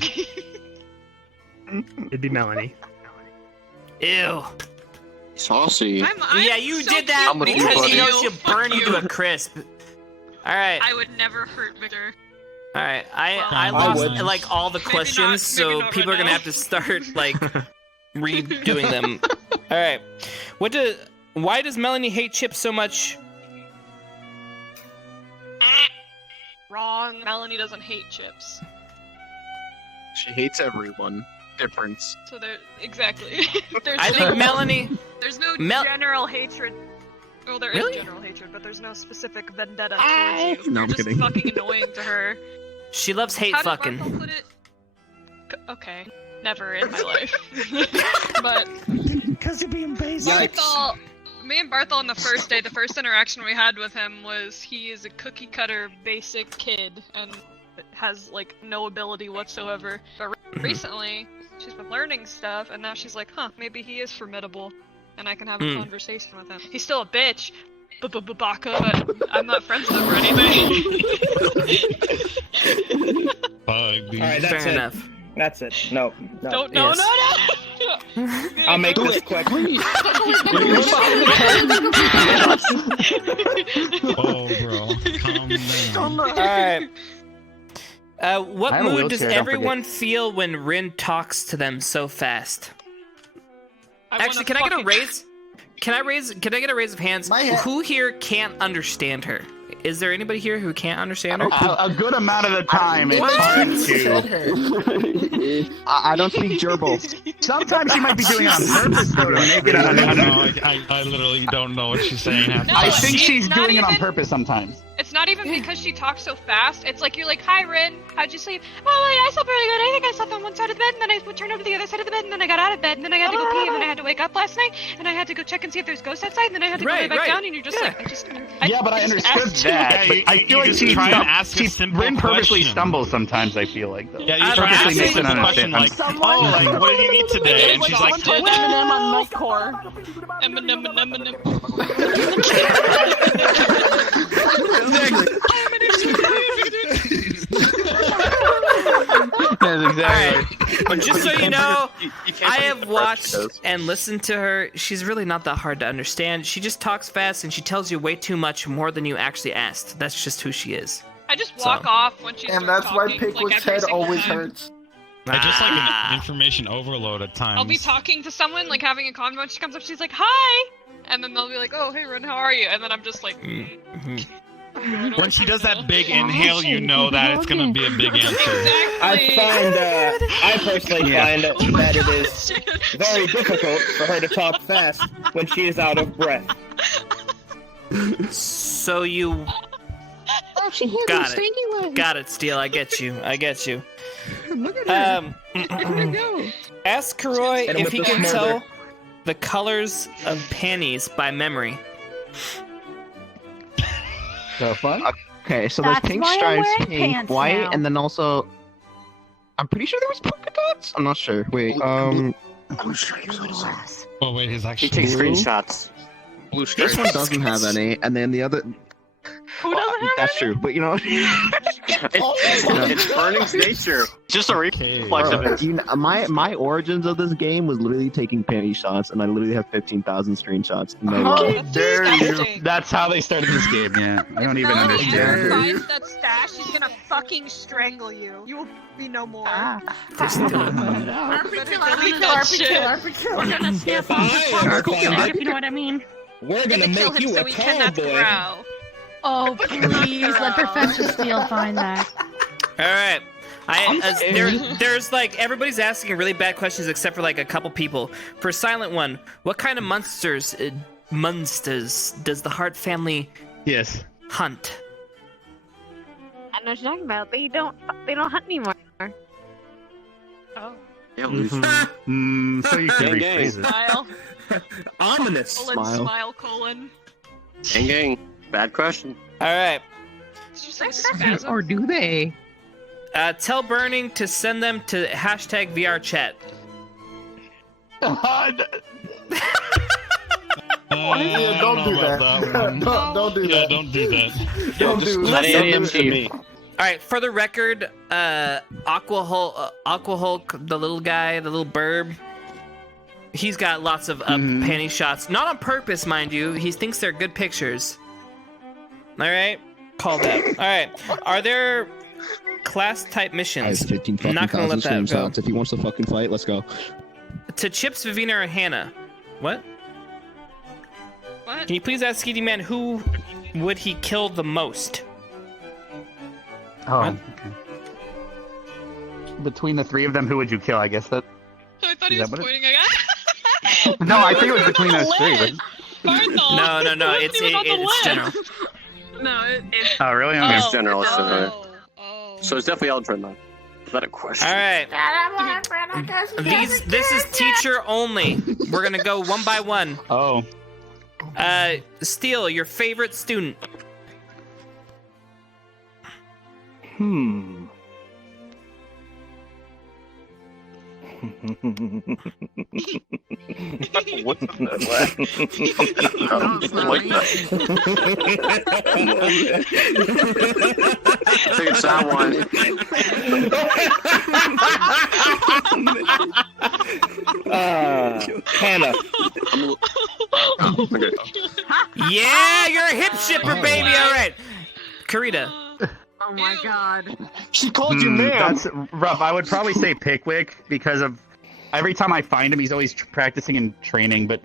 It'd be Melanie. Ew. Saucy. Yeah, you so did that cute. because I'm you know with you, she'll burn you to a crisp. All right. I would never hurt Victor. All right. I I lost would. like all the questions, so not people right are gonna now. have to start like redoing them. All right. Why does Melanie hate Chipz so much? Wrong. Melanie doesn't hate Chipz. She hates everyone. Difference. So there, exactly. There's I no, think Melanie. There's no Mel- general hatred. Well, there is Really? general hatred, but there's no specific vendetta towards you. No, You're I'm just kidding. fucking annoying to her. She loves hate How did fucking. Barthol put it? Okay, never in my life. But Because you're being basic. Barthol, me and Barthol on the first day, the first interaction we had with him was he is a cookie cutter basic kid and has like no ability whatsoever. But recently, she's been learning stuff, and now she's like, huh, maybe he is formidable, and I can have a conversation with him. He's still a bitch, Baka, but I'm not friends with him or anything. Bug, dude. Alright, that's Fair it. enough. That's it. No. No. Yes. I'll make this quick. Oh, bro. Calm down. Alright. What I have a mood does wheelchair, don't everyone feel when Rin talks to them so fast? Actually, can I get a raise? Can I get a raise of hands? Who here can't understand her? Is there anybody here who can't understand her? A good amount of the time, it's hard to. I don't speak gerbil. Sometimes she might be doing it on purpose, though, to make it I another. literally don't know what she's saying. half the I time. think she's not doing it on even- purpose sometimes. It's not even because she talks so fast. It's like you're like, "Hi, Rin. How'd you sleep?" "Oh, I slept really good. I think I slept on one side of the bed, and then I turned over to the other side of the bed, and then I got out of bed, and then I had to go pee, and then I had to wake up last night, and I had to go check and see if there's ghosts outside, and then I had to go lay back down, and you're just like, Yeah, but I just understood asked that. Yeah, But you- I you feel like just she try to ask a simple Rin purposely question. stumbles sometimes. I feel like though. Yeah, you I try to don't ask know. a simple question like, Someone- oh, like, what do you need today? And she's like, Eminem on Nightcore. Eminem. Alright, but just so you know, You can't I forget have the press watched she does. and listened to her. She's really not that hard to understand. She just talks fast and she tells you way too much more than you actually asked. That's just who she is. I just walk off when she And starts that's why talking, Pickwick's every head single always time. hurts. I just like an information overload at times. I'll be talking to someone, like having a convo, and she comes up, she's like, "Hi," and then they'll be like, "Oh, hey, Ren, how are you?" And then I'm just like, When she does that big inhale, you know that it's gonna be a big answer. I personally find that it is very difficult for her to talk fast when she is out of breath. So you got it, Steel. I get you. Look at her. Ask Karoy Hit him if with he the can smolder. tell the colors of panties by memory. So fun. Okay, so there's That's pink why I'm stripes, wearing pink, pants white, now. and then also, I'm pretty sure there was polka dots. I'm not sure. Wait, Oh wait, his actually. He takes Blue? screenshots. Blue stripes. This one doesn't have any, and then the other. Who doesn't have That's true, but you know. It's Burning's nature. Just a reflex of it. You know, my origins of this game was literally taking panty shots, and I literally have 15,000 screenshots. No way. That's how they started this game. Yeah, I don't even Melanie understand. ever finds that stash, she's gonna fucking strangle you. You will be no more. RP kill. We're gonna steal from the if you know what I mean. We're gonna gonna kill make him you so a we tall cannot boy. grow. Oh, please let Professor Steel find that. All right. There's like everybody's asking really bad questions except for like a couple people. For Silent One, what kind of monsters does the Hart family hunt? I know what you're talking about. They don't hunt anymore. Oh. So you could rephrase it. Smile. Ominous Smile. Colon. Gang. Bad question. All right. Did you say spasm? Or do they? Tell Burning to send them to hashtag VRChat. Yeah, don't do that. Don't do that. Don't do that. Don't do Let that. it to me. All right. For the record, Aqua Hulk, the little guy, the little burb. He's got lots of panty shots, not on purpose, mind you. He thinks they're good pictures. All right, call that. All right, are there class type missions? 15 I'm not gonna let that go. screenshots. If he wants to fucking fight, let's go. To Chipz, Vivina, or Hannah. What? What? Can you please ask Skeety Man who would he kill the most? Oh, okay. Between the three of them, who would you kill? I guess that. I thought he Is was that what pointing No, I think it was between those three. But... Barthol. No. It's general. No, it's. Oh, really? It's Okay. general. So it's definitely Eldrin then. Is that a question? All right. This is teacher only. We're gonna go one by one. Oh. Steel, your favorite student. What's that? Like that. I think it's that one. Hannah. Okay. Yeah, you're a hip shipper, baby. All right, Karita. Oh my god. She called you ma'am. That's rough. I would probably say Pickwick because of every time I find him, he's always practicing and training. But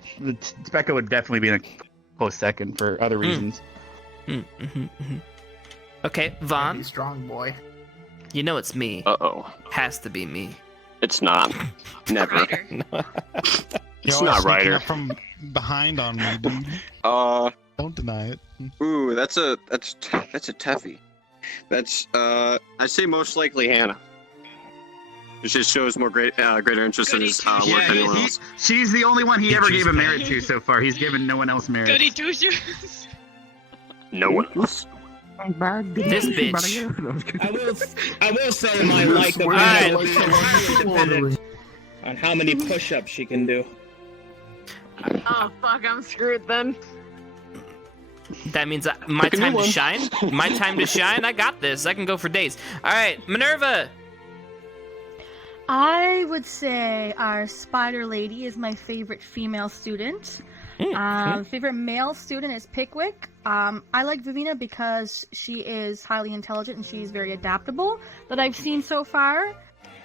Becca would definitely be in a close second for other reasons. Okay, Vaughn. He's strong boy. You know it's me. Uh-oh. Has to be me. It's not. Never. It's not Ryder. From behind on me, dude. Don't deny it. Ooh, that's a toughie. That's I'd say most likely Hannah. It just shows more greater interest in his work than anyone else. She's the only one he ever gave a merit to so far. He's given no one else merit. Goody two shoes. No one else. This bitch. I will say my like of dependent on how many push-ups she can do. Oh fuck, I'm screwed then. That means my Pick a new time to one. shine. My time to shine. I got this. I can go for days. All right, Minerva. I would say our spider lady is my favorite female student. Favorite male student is Pickwick. I like Vivina because she is highly intelligent and she's very adaptable that I've seen so far.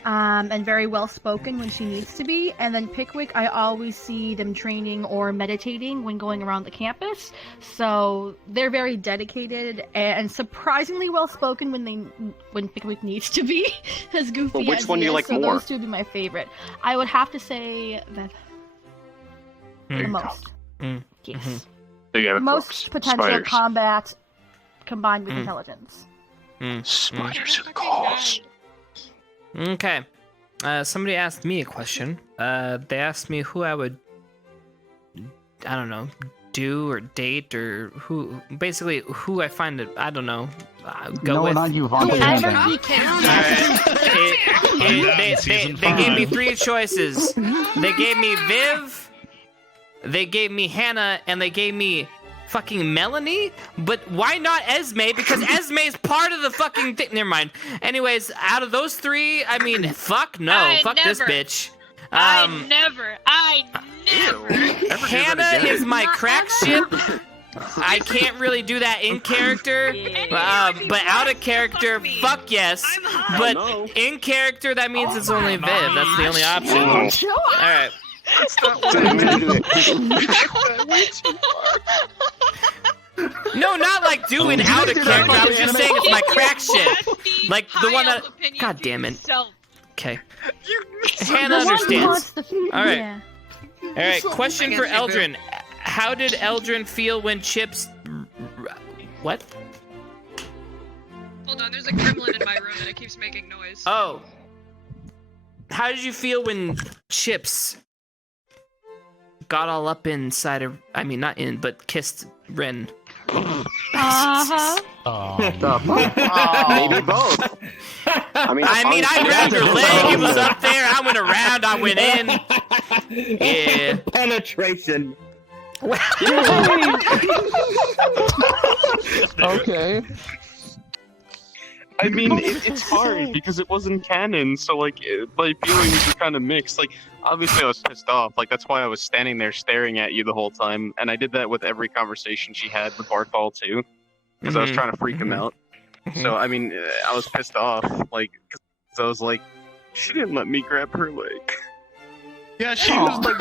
And very well spoken when she needs to be. And then Pickwick, I always see them training or meditating when going around the campus. So they're very dedicated and surprisingly well spoken when Pickwick needs to be. As goofy which as one he do you is, like so more? those two would be my favorite. I would have to say that the most. Yes. There you have it, Most folks. potential Spiders. combat combined with intelligence. Spiders in the cause. Okay. Somebody asked me a question. They asked me who I would, I don't know, do or date or who I find it, I don't know, go no, with. not you, Vaughn. They gave me 3 choices. They gave me Viv, they gave me Hannah, and they gave me fucking Melanie, but why not Esme? Because Esme is part of the fucking thing. Never mind. Anyways, out of those 3, I mean, fuck no, fuck this bitch. I never. Hannah is my crack ship. I can't really do that in character, but out of character, fuck yes. But in character, that means it's only Viv. That's the only option. All right. No, not like doing out of character. I was just saying it's my crack shit. Like the one that. God damn it. Okay. Hannah understands. All right. All right. Question for Eldrin. How did Eldrin feel when Chipz? What? Hold on, there's a gremlin in my room and it keeps making noise. Oh. How did you feel when Chipz got all up inside of, I mean, not in, but kissed Ren? Uh-huh. Maybe both. I grabbed her leg, it was up there, I went around, I went in. Yeah. Penetration. Okay. I mean, it's hard because it wasn't canon, so like my feelings were kind of mixed. Like, obviously I was pissed off. Like that's why I was standing there staring at you the whole time, and I did that with every conversation she had with Barthol too, because I was trying to freak him out. So I mean, I was pissed off, like, cause I was like, she didn't let me grab her leg. Yeah, she was like,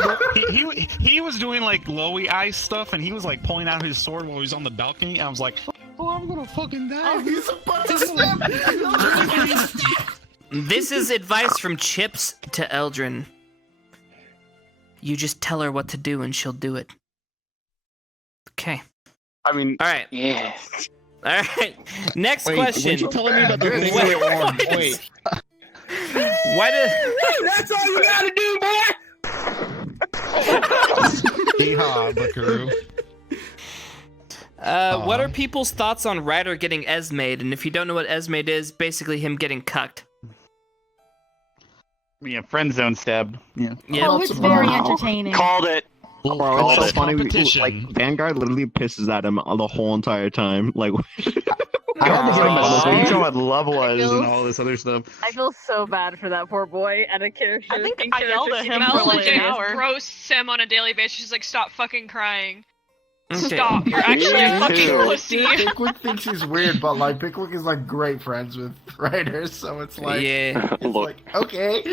he was doing like glowy eye stuff, and he was like pulling out his sword while he was on the balcony. And I was like, oh, I'm gonna fucking die. He's about to snap. This is advice from Chipz to Eldrin. You just tell her what to do and she'll do it. Okay. I mean, all right. Yeah. All right. Next question. What you telling me about the thing get warm? Wait. Why did? That's all you gotta do, boy. Yeehaw, Buckaroo. What are people's thoughts on Ryder getting Esma'd? And if you don't know what Esma'd is, basically him getting cucked. Yeah, friend zone stabbed. Yeah. Oh, it's very entertaining. Called it. Bro, it's so funny. Competition. Like Vanguard literally pisses at him the whole entire time. Like, I had to hit him Oh. a speech on what love was and all this other stuff. I feel so bad for that poor boy at a character. I think in I yelled at character him sheet for for like an an hour. roasts him on a daily basis. She's like, stop fucking crying. Okay. Stop. You're actually a fucking pussy. Pickwick thinks he's weird, but like Pickwick is like great friends with Ryder, so it's like, Yeah. it's like okay.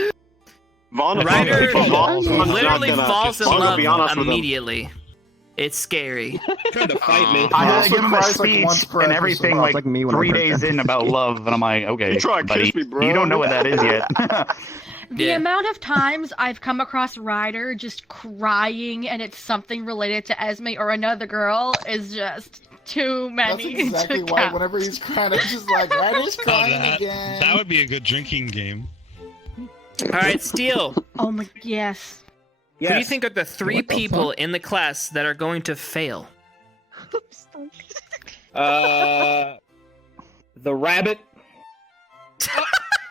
Ryder literally not gonna- falls in I'm gonna love be honest with him. immediately. It's scary. Trying to fight me. I had to give him a Cries, like, speech once per and episode. everything It's like like me when I 3 first days got in about love, and I'm like, okay, You try to buddy, kiss me, bro. you don't know what that is yet. The Yeah. amount of times I've come across Ryder just crying and it's something related to Esme or another girl is just too many. That's exactly to why count. whenever he's crying, it's just like Ryder's crying that again. would be a good drinking game. All right, Steel. Oh my, yes. Who do you think are the 3 people in the class that are going to fail? The rabbit.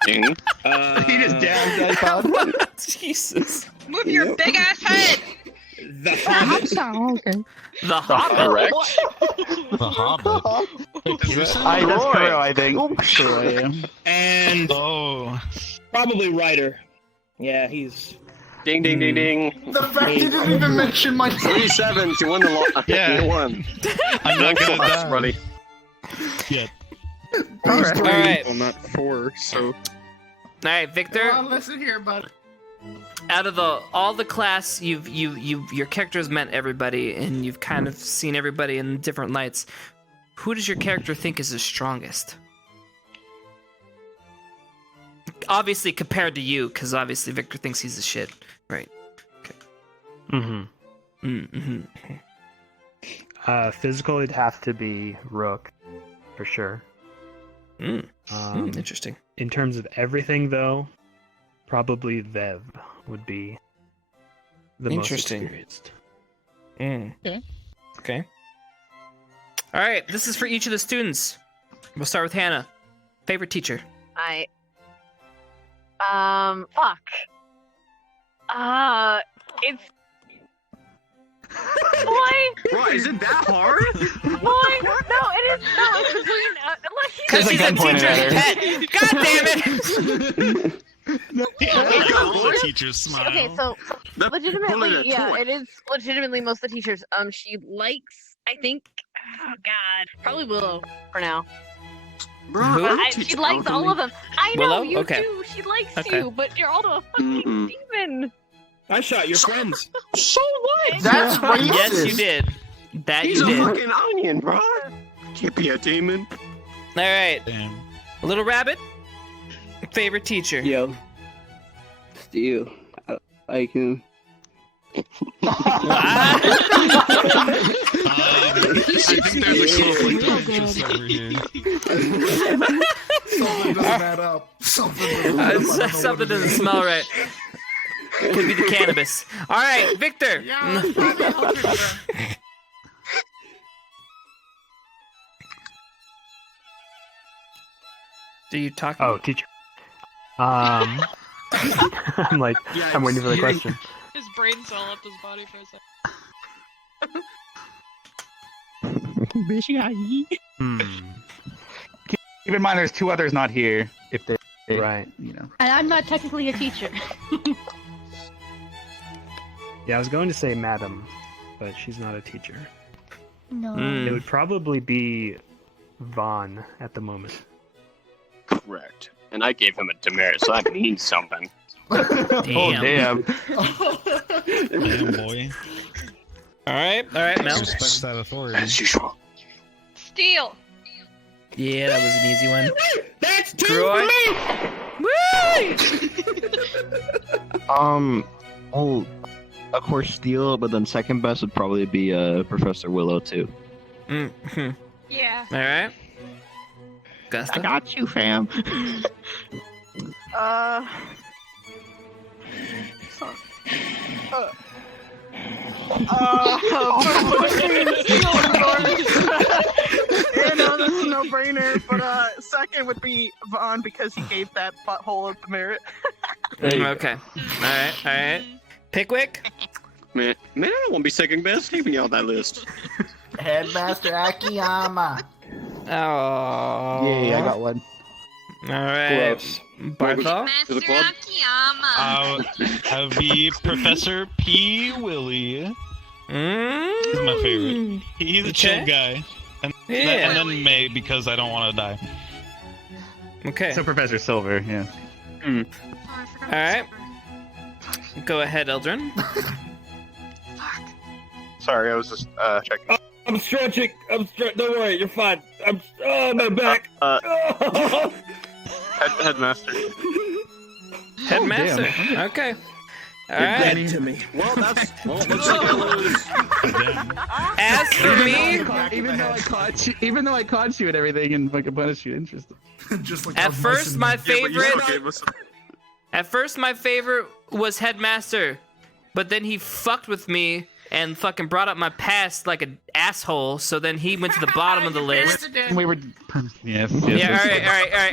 Ding. He just dabbed Jesus. Move your big ass head. The hobbit. The Hobbit. Correct. The Hobbit. Is this I that's Roy. Kuro, I think. Kuro, yeah. And Oh. probably Ryder. Yeah, he's. Ding, ding, ding, ding. The fact you didn't even mention my 3 7s, you win the lot. Yeah. You won. I'm not gonna die. buddy. Yeah. All right. Well, not 4, so. All right, Victor. Well, listen here, bud. Out of all the class, your character's met everybody, and you've kind of seen everybody in different lights. Who does your character think is the strongest? Obviously, compared to you, because obviously Victor thinks he's the shit, right? Okay. Physical, it'd have to be Rook, for sure. Interesting. In terms of everything, though, probably Vev would be the most experienced. Okay. All right, this is for each of the students. We'll start with Hannah. Favorite teacher? Fuck. It's... Boy! Bro, is it that hard? Boy! No, it is... No, it's between... Because she's a teacher's pet! God damn it! All the teachers smile. Okay, so legitimately, pulling a yeah, toy. it is legitimately most of the teachers. She likes, I think... Oh, God. Probably Willow, for now. Bro, She likes all of them. I know, Willow? you Okay. do. She likes Okay. you, but you're also a fucking demon. I shot your friends. So what? That's racist. Yes, you did. That He's you a did. fucking onion, bro. Can't be a demon. All right, Damn. Little Rabbit. Favorite teacher? Yo. Steel. I can. I think there's a conflict of interest over here. Something doesn't add up. Something doesn't smell right. Could be the cannabis. All right, Victor. Do you talk? Oh, teacher. I'm like, I'm waiting for the question. His brain's all up his body for a second. Keep in mind, there's 2 others not here. If they, Right. you know. And I'm not technically a teacher. Yeah, I was going to say Madam, but she's not a teacher. No. It would probably be Vaughn at the moment. Correct. And I gave him a demerit, so that means something. Damn. Damn, boy. All right, Mel. Respects that authority. As usual. Steel. Yeah, that was an easy one. That's 2 Troy. for me! Oh, of course, Steel, but then second best would probably be Professor Willow, too. Yeah. All right. Gusta? I got you, fam. This is a no-brainer, but second would be Vaughn because he gave that butthole of the merit. Okay. All right. Pickwick? Man, I don't want to be second best. Take me out that list. Headmaster Akiyama. Oh. Yay, I got one. All right. Close. Barthol? To the club? That would be Professor P. Willie. He's my favorite. He's a chill guy. And, and then May, because I don't want to die. Okay. So Professor Silver, yeah. All right. Go ahead, Eldrin. Sorry, I was just checking. I'm stretching. Don't worry, you're fine. My back. Headmaster. Headmaster. Okay. All Get right. to me. Well, looks like I lose. As for me, even though I caught you and everything and fucking punished you, interesting. Just like at first my favorite. Gave us At first my favorite was Headmaster, but then he fucked with me and fucking brought up my past like an asshole. So then he went to the bottom of the list. We were. Yes. Yeah. All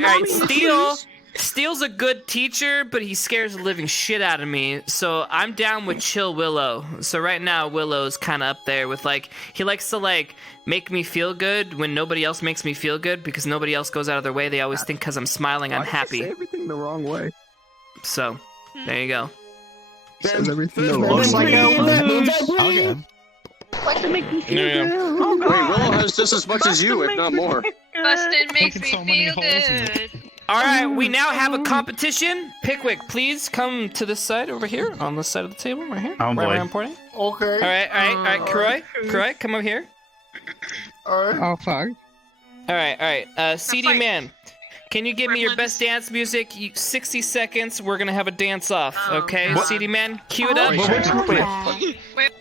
right. Steel's a good teacher, but he scares the living shit out of me. So I'm down with Chill Willow. So right now Willow's kind of up there with like he likes to like make me feel good when nobody else makes me feel good because nobody else goes out of their way. They always think because I'm smiling I'm happy. Say everything the wrong way. So there you go. Says everything that Looks like Okay. Like to make me feel Yeah. good. Oh, Wait, Willow has just as much as you, if not more. Bustin' makes Taking me so many feel holes in good. All right, we now have a competition. Pickwick, please come to this side over here, on this side of the table, right here. Oh, right boy. where I'm pointing. Okay. All right, Kroy, come over here. Alright. Oh fuck. All right. CD fight. Man, can you give me your best dance music? 60 seconds. We're gonna have a dance off. Okay, CD Man, cue it up. Wait.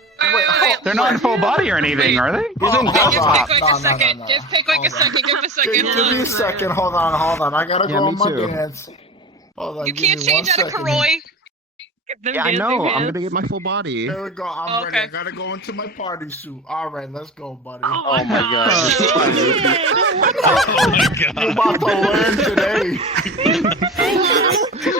They're not in full body or anything, are they? He's in Give death Pickwick a second. Give Pickwick a second. Give him a second. Give me a second. Hold on. I gotta go me on my too. dance. Hold on. You give can't me change 1 out of second. Karoy. Yeah, I know. I'm gonna get my full body. There we go. I'm ready. Okay. I gotta go into my party suit. All right, let's go, buddy. Oh my god. Oh my god. You about to learn today.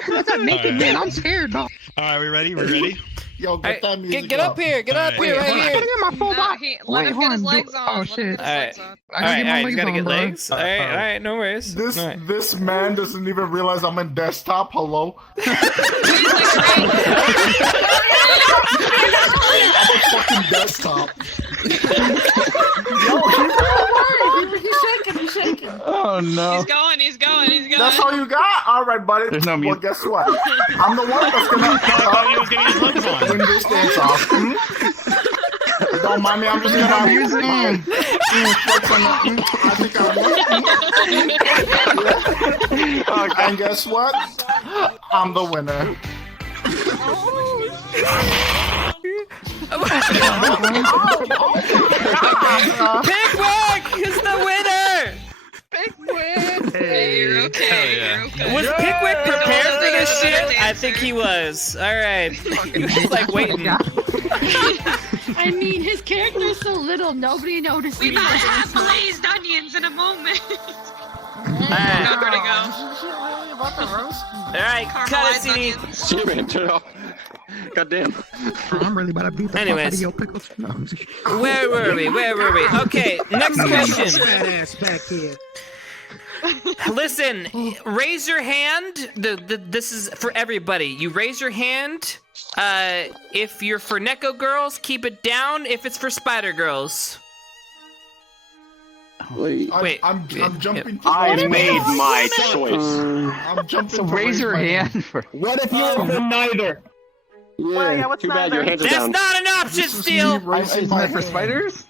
What's up, naked man? I'm scared, dog. Alright, we ready? We ready? Yo, get that music Get up here. Get up here, right I here. gotta get my full body. Let him get his hold on. legs on. Oh Let him shit. get his legs on. I gotta get my You legs gotta on, get bro. legs. All right, no worries. This man doesn't even realize I'm in desktop. Hello. I'm a fucking desktop. He's shaking. Oh no. He's going. That's all you got? All right, buddy. There's no Well, music. guess what? I'm the one that's thought he was getting his legs on. win this dance off. Don't mind me. I'm just gonna music. I think I won. And guess what? I'm the winner. Pickwick is the winner. Hey, you're okay. Hell yeah. You're okay. Was Pickwick prepared for this Yeah. shit? I think he was. All right. He's like waiting. I mean, his character is so little, nobody noticed. We him. might have glazed onions in a moment. Alright. God, where'd it go? All right, cut it, CD. See, man, turn it off. Goddamn. I'm really about to beat the Anyways. fuck out of your pickles. No. Where were we? Okay, next question. Ass back here. Listen, raise your hand. This is for everybody. You raise your hand. If you're for Neko girls, keep it down. If it's for Spider girls. Wait. I'm jumping. I made my choice. I'm jumping. So to raise your my hand for. What if you're for neither? Yeah, what's Too bad your hands are That's down. not an option, This is me Steel. raising Isn't my that for hand. spiders?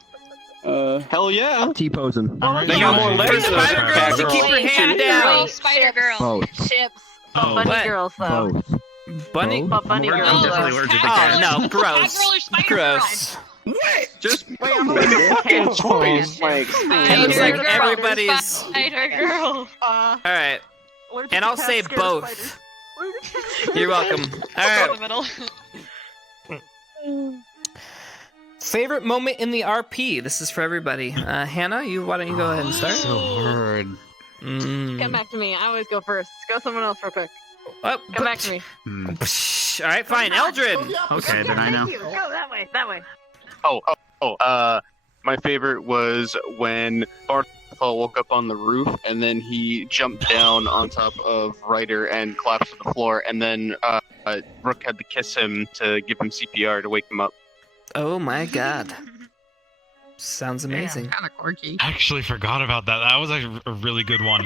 Hell yeah. T-posing. They got more For legs than Spider a girls, you girl. keep your hand down. Spider girl. Both. Chips. Oh, Bunny what? girls, though. Both. Bunny. But bunny I'm girls. definitely allergic to Oh cats. no, gross. Cat girl or spider Gross. Just Wait, I'm make a fucking choice. Like, It looks like everybody's. Spider girl. All right, allergic and to I'll cats, say scared of both. spiders. You're welcome. All Go in right. the middle. Favorite moment in the RP. This is for everybody. Hannah, why don't you go ahead and start? So hard. Come back to me. I always go first. Go someone else real quick. Oh, Come back to me. All right, fine. Eldred. Okay, then I know. Thank you. Go that way. That way. my favorite was when Barthol woke up on the roof and then he jumped down on top of Ryder and collapsed to the floor, and then Rook had to kiss him to give him CPR to wake him up. Oh my god. Sounds amazing. Kind of quirky. I actually forgot about that. That was a really good one.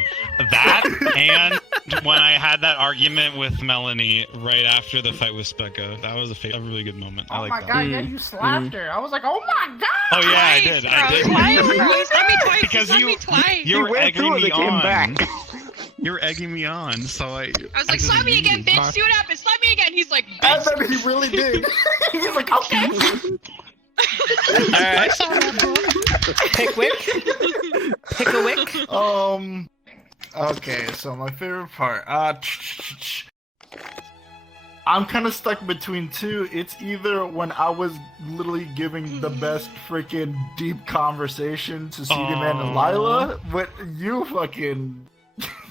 That and when I had that argument with Melanie right after the fight with Specca, that was a really good moment. I Oh like my that. god, yeah, you slapped her. I was like, oh my god! Oh yeah, I did. I did. You slapped me twice. Because you slapped me twice. you were egging me came on. back. You're egging me on, so I was like, slap me again, bitch. See what happens. Slap me again. He's like, And bitch. then he really did. He's like, okay. Alright. Pickwick. Okay, so my favorite part. I'm kind of stuck between two. It's either when I was literally giving the best freaking deep conversation to CD Man and Lila, but you fucking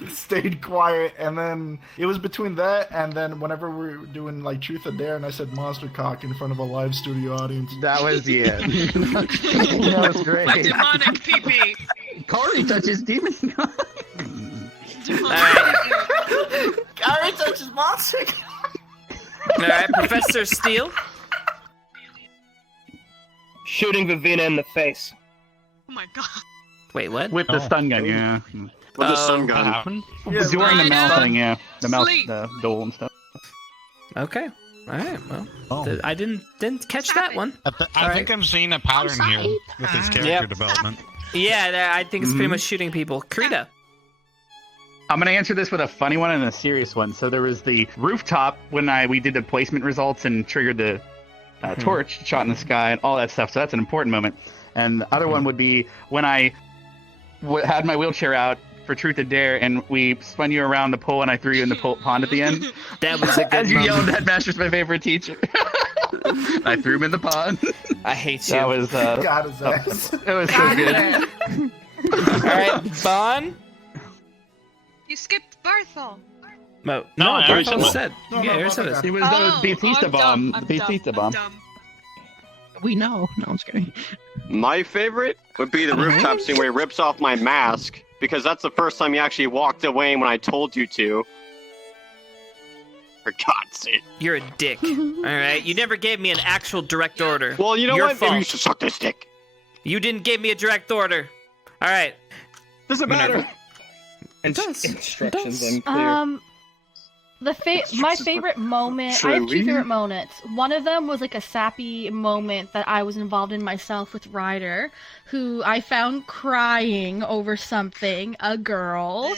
stayed quiet, and then it was between that and then whenever we were doing like Truth or Dare and I said monster cock in front of a live studio audience. That was that was great. My demonic pee-pee. Corey touches demon. Gary touches monster cock. Alright, Professor Steel. Shooting Vivina in the face. Oh my god. Wait, what? With the stun gun, yeah. With the stun gun. During the mouth thing, yeah. The mouth, the dole and stuff. Okay. Alright, well. I didn't catch that one. I think I'm seeing a pattern here with his character development. Yeah, I think it's pretty much shooting people. Krita. I'm gonna answer this with a funny one and a serious one. So there was the rooftop when we did the placement results and triggered the torch shot in the sky and all that stuff. So that's an important moment. And the other one would be when I had my wheelchair out for Truth or Dare, and we spun you around the pool, and I threw you in the pond at the end. That was a good As you moment. yelled, "Headmaster's my favorite teacher." I threw him in the pond. I hate you. That was Got his ass. it was so good. Alright, Bon. You skipped Barthol. No, I already Barthol said said. No, Yeah, no, you said no, it. It was Oh, the Batista I'm bomb. dumb. The Batista bomb. I'm dumb. We know. No, I'm just kidding. My favorite would be the rooftop scene where he rips off my mask, because that's the first time you actually walked away when I told you to. For God's sake. You're a dick. Alright, you never gave me an actual direct order. Well, you know Your what? fault. Maybe you should suck this dick. You didn't give me a direct order. Alright. Doesn't matter. does. Instructions It unclear. My favorite moment. I have two favorite moments. One of them was like a sappy moment that I was involved in myself with Ryder, who I found crying over something, a girl.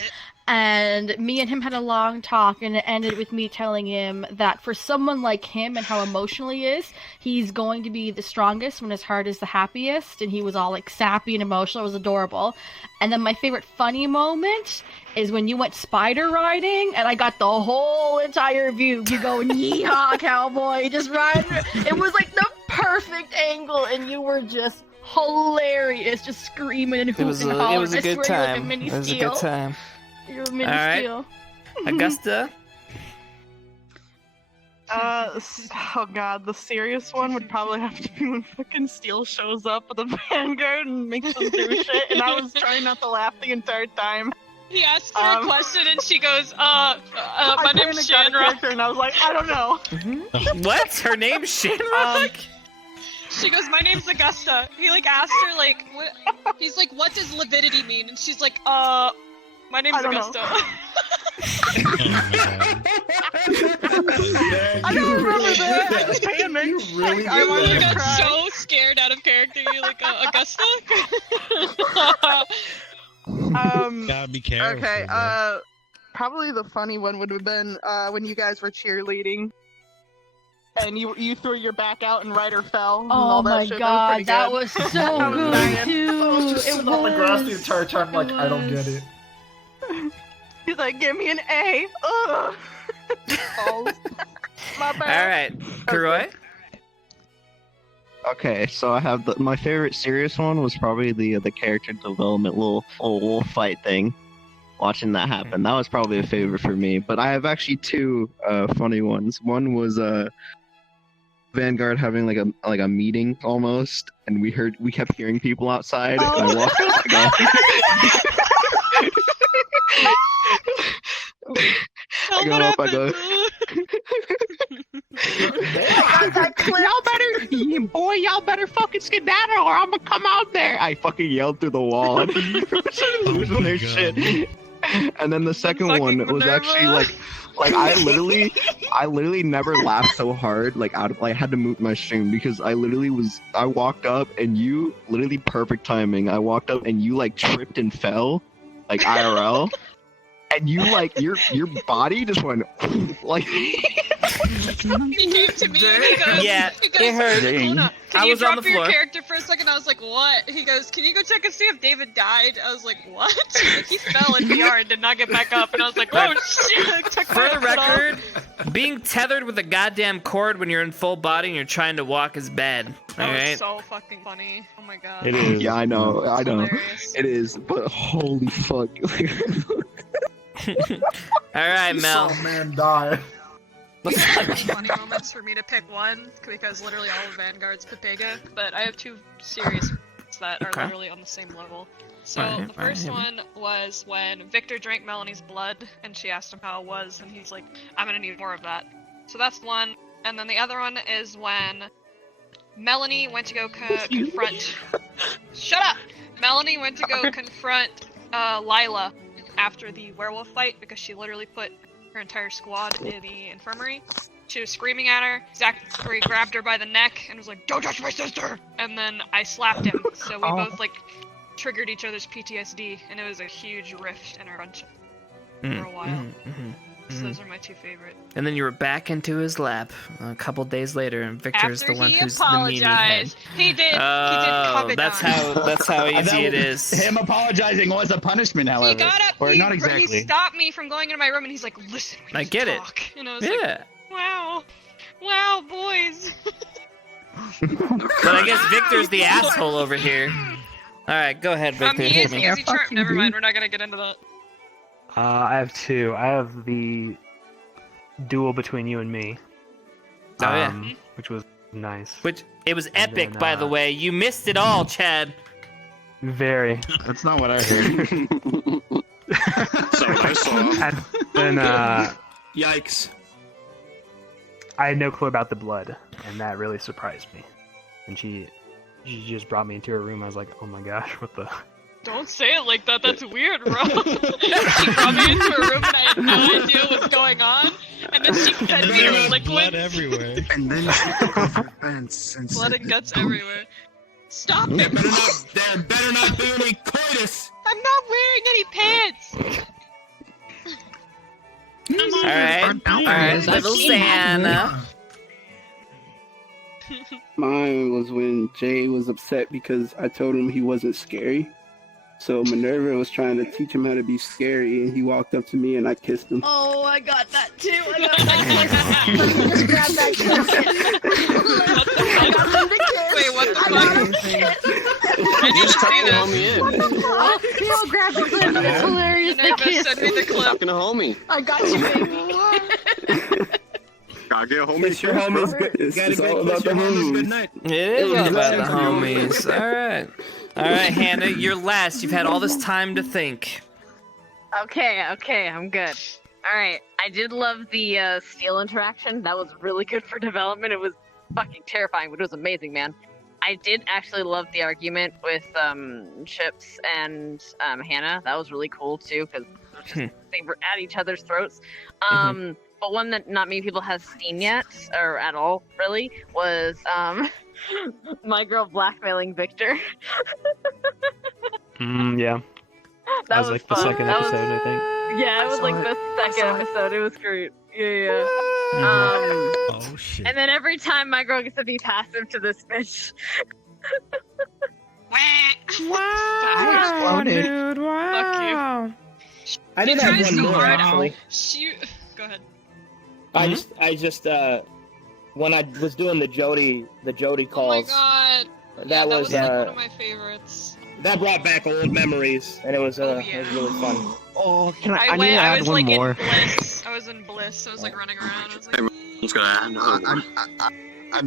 And me and him had a long talk, and it ended with me telling him that for someone like him and how emotional he is, he's going to be the strongest when his heart is the happiest. And he was all like sappy and emotional. It was adorable. And then my favorite funny moment is when you went spider riding, and I got the whole entire view. You going, yeehaw, cowboy, just riding. It was like the perfect angle, and you were just hilarious, just screaming and hooting and hollering. It was a good time. It It was a good time. You're a mini Alright. Steel. Augusta. Oh god, the serious one would probably have to be when fucking Steel shows up with a Vanguard and makes them do shit, and I was trying not to laugh the entire time. He asked her a question and she goes, my name's Shanrock. And I was like, I don't know. What? Her name's Shanrock? She goes, my name's Augusta. He like asked her like, what? He's like, what does lividity mean? And she's like, my name's Augusta. I don't remember that. I was paying You really I wanted You to got cry. so scared out of character. You're like, Augusta? Gotta be careful. Okay, bro. probably the funny one would have been when you guys were cheerleading. And you threw your back out and Ryder fell. And all Oh that my shit. god, That was pretty so good. I was good dying. too. I was just sitting on the grass the entire time, like, I don't get it. He's like, give me an A. Ugh. Balls. My bad. Alright. Kuroi? Okay, so I have my favorite serious one was probably the character development little fight thing. Watching that happen, that was probably a favorite for me. But I have actually two funny ones. One was Vanguard having like a meeting almost, and we kept hearing people outside. And I walked up. I go. Y'all better fucking skedaddle, or I'm gonna come out there. I fucking yelled through the wall, and losing their shit. And then the second one was actually like I literally never laughed so hard I had to mute my stream because I walked up and you literally perfect timing. I walked up and you like tripped and fell like IRL. And you like your body just went like He came to me and he goes, Yeah, he goes, it hurt. Hold on. Can I you was on drop the your floor. character for a second? I was like, what? He goes, can you go check and see if David died? I was like, what? He's like, he fell in VR and did not get back up. And I was like, oh shit. Took For my the foot off. record, being tethered with a goddamn cord when you're in full body and you're trying to walk is bad. That Alright? was so fucking funny. Oh my god. It is. Yeah, I know. hilarious. It is, but holy fuck. Alright, You Mel. saw a man die. Funny moments for me to pick one because literally all of Vanguard's Pepega, but I have two serious that are Okay. literally on the same level. So Alright, the first alright. one was when Victor drank Melanie's blood and she asked him how it was and he's like, I'm gonna need more of that. So that's one. And then the other one is when Melanie went to go confront. Shut up! Melanie went to go confront Lila after the werewolf fight because she literally put her entire squad in the infirmary. She was screaming at her. Zachary grabbed her by the neck and was like, "Don't touch my sister!" And then I slapped him. So we both like triggered each other's PTSD, and it was a huge rift in our friendship for a while. So those are my two favorite. And then you were back into his lap a couple days later, and Victor's After the one he who's the meanie head. apologized. He did covet that's on. how easy it is. Him apologizing was a punishment, however. He got up, or not exactly. he stopped me from going into my room, and he's like, "Listen, we I need get to it. talk." And I was like, wow, boys. But I guess Victor's the asshole over here. All right, go ahead, Victor. He hit is me. easy charm. Never mind, we're not gonna get into that. I have two. I have the duel between you and me. Oh yeah. Which was nice. Which it was epic, then, by the way. You missed it all, Chad. Very. That's not what I heard. So what I saw. And then Yikes. I had no clue about the blood, and that really surprised me. And she just brought me into her room. I was like, oh my gosh, what the? Don't say it like that. That's weird, bro. She brought me into her room, and I had no idea what's going on. And then she fed me There was liquid. blood everywhere. And then she took off her pants and Blood said, and guts everywhere. Stop There it! better not be any coitus. I'm not wearing any pants. Alright, little Santa. Mine was when Jay was upset because I told him he wasn't scary. So Minerva was trying to teach him how to be scary, and he walked up to me and I kissed him. Oh, I got that too. I got that kiss. Let me just grab that kiss. I got him to kiss. Wait, what the I got him to kiss. I need to see this. What the fuck? He'll grab the clip. It's hilarious. The Minerva, kiss. send me the clip. Fucking homie. I got you, baby. Gotta get homies. Kiss your homies. It's all about the homies. Good night. It is all about the homies. Alright. Alright, Hannah, you're last. You've had all this time to think. Okay, I'm good. Alright, I did love the Steel interaction. That was really good for development. It was fucking terrifying, but it was amazing, man. I did actually love the argument with Chipz and Hannah. That was really cool too, because they were at each other's throats. But one that not many people have seen yet, or at all, really, was my girl blackmailing Victor. Yeah. That was like the fun. second episode, I think. Yeah, it was like the second episode. It was great. Yeah. Oh shit. And then every time my girl gets to be passive to this bitch. Wow, dude, wow. Fuck you. I did have one more, actually. Shoot. Go ahead. I just when I was doing the Jody calls. Oh my god. That was like one of my favorites. That brought back old memories, and it was it was really fun. Oh, can I? I need to add was one like more. in bliss. I was in bliss. I was like running around. I was like,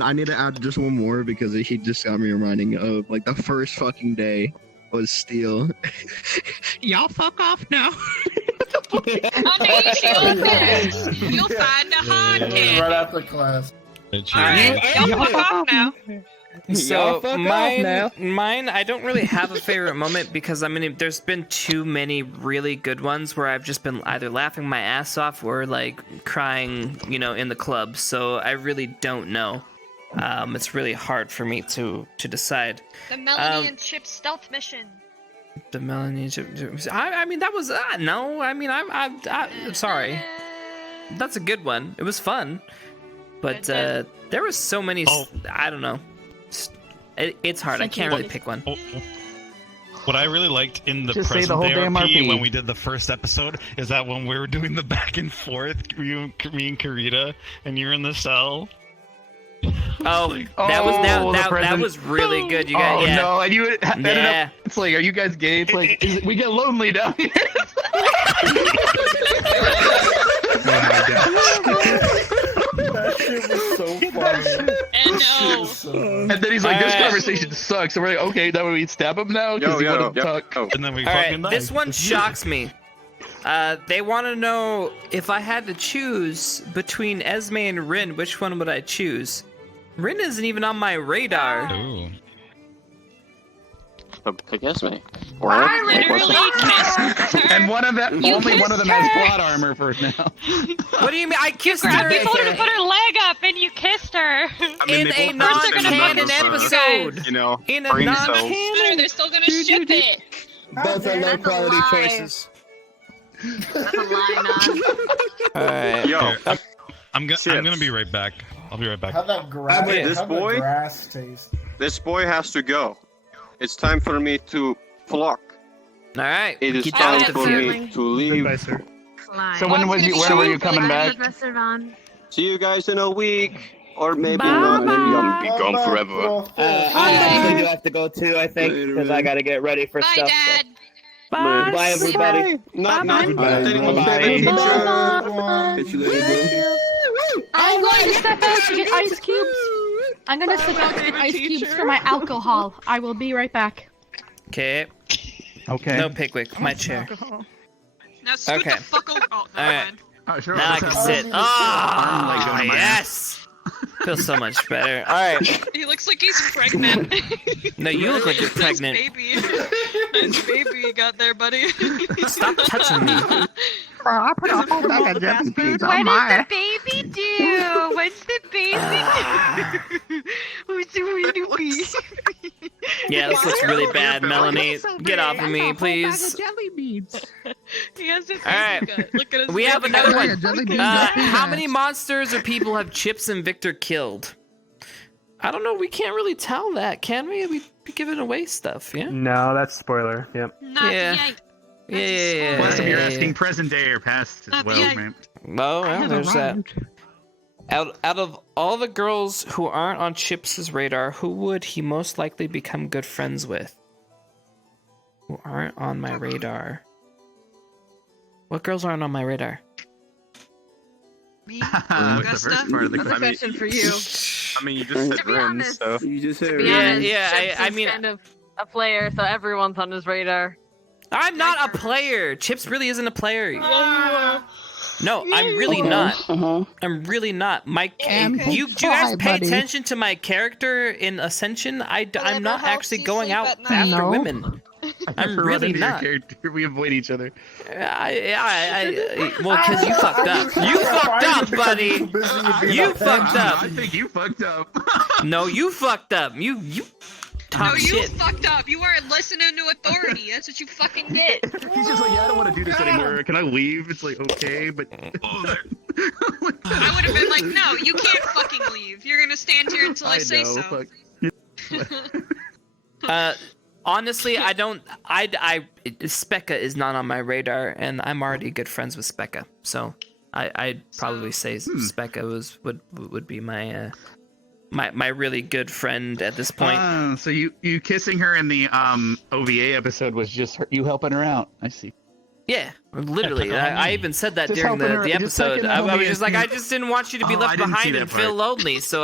I need to add just one more because he just got me reminding of like the first fucking day was Steel. Y'all fuck off now. You'll find a hard kid. Right after class. Alright, y'all fuck off now. So mine, I don't really have a favorite moment because I mean, there's been too many really good ones where I've just been either laughing my ass off or like crying, in the club. So I really don't know. It's really hard for me to decide. The Melanie and Chipz stealth mission. The Melanie and Chipz. I mean, that was no. I mean, I'm sorry. That's a good one. It was fun, but there was so many. I don't know. It's hard. I can't really pick one. What I really liked in the Just say present the whole damn ARP RP. when we did the first episode is that when we were doing the back and forth, me and Karita, and you're in the cell. Oh, that was really good. You guys, Oh no, and you ended up. It's like, are you guys gay? It's like we get lonely down here. Oh my god. That shit was so funny. And then he's like, this conversation sucks. And we're like, okay, that would we stab him now? Because he wouldn't talk. And then we All right, this one shocks me. They want to know if I had to choose between Esme and Rin, which one would I choose? Rin isn't even on my radar. Ooh. Pick Esme. I literally kissed her. And one of them, You only one of them kissed has her. plot armor for now. What do you mean? I kissed You her told her to put her leg up and you kissed her. in a non-canon episode. You know, In a brain cells. non-canon. They're still gonna ship it. Both are low quality choices. That's a lie, Alright. Yo, I'm gonna be right back. I'll be right back. How that grass? This how the boy? grass taste? this boy has to go. It's time for me to flock. Alright. It is Get time down for to me to leave. Goodbye, sir. Lie. So when were you coming back? See you guys in a week, or maybe Bye, not. Maybe I'll bye. be gone forever. I actually do have to go too, I think, because I gotta get ready for stuff. Dad. Bye, bye everybody. Not Bye. anyone Bye. teacher. Catch you later, bro. I'm going to step out to get ice cubes. I'm gonna step out to get ice cubes for my alcohol. I will be right back. Okay. Okay. No Pickwick, my chair. Now scoot Okay. the fuck over. Oh, never Alright. mind. Oh, sure. Now I can sit. Oh, yes! Feels so much better. Alright. He looks like he's pregnant. No, you look like you're pregnant. Nice baby. Nice baby you got there, buddy. Stop touching me. I put a whole bag of jelly beans What on does my. the baby do? What's the baby do? What's the baby? Yeah, this looks really bad, Melanie. Get off of me, please. Jelly beans. He has his Alright. gut. Look at his We have baby another gut. one. Jelly beans. How many monsters or people have Chipz and Victor killed? I don't know. We can't really tell that, can we? We'd be giving away stuff, yeah? No, that's spoiler. Yep. Not Yeah. yet. Yeah. Plus, if you're asking present day or past as Not well, yet. man. Well, there's that. Out of all the girls who aren't on Chip's radar, who would he most likely become good friends with? Who aren't on my radar? What girls aren't on my radar? Me, What's the first part of the That's a question for you. I mean, you just said To be Ren, honest. so. You just said Yeah, Ren. yeah. I mean, kind of a player, so everyone's on his radar. I'm not a player. Chips really isn't a player. No, I'm really not. I'm really not. Do you guys pay attention to my character in Ascension? I'm not actually going out after women. I'm really not. We avoid each other. Well, because you fucked up. You fucked up, buddy. You fucked up. I think you fucked up. No, you fucked up. You No, talk you shit. fucked up. You weren't listening to authority. That's what you fucking did. He's just like, yeah, I don't want to do this anymore. Can I leave? It's like, okay, but. I would have been like, no, you can't fucking leave. You're gonna stand here until I say so. Honestly, I don't. Specca is not on my radar, and I'm already good friends with Specca, so I'd probably say Specca would be my my really good friend at this point. So you kissing her in the OVA episode was just you helping her out. I see. Yeah, literally. I even said that Just during helping her- the just episode. taking I her was just like, in. I just didn't want you to be Oh, left I didn't see behind that and feel part. lonely, so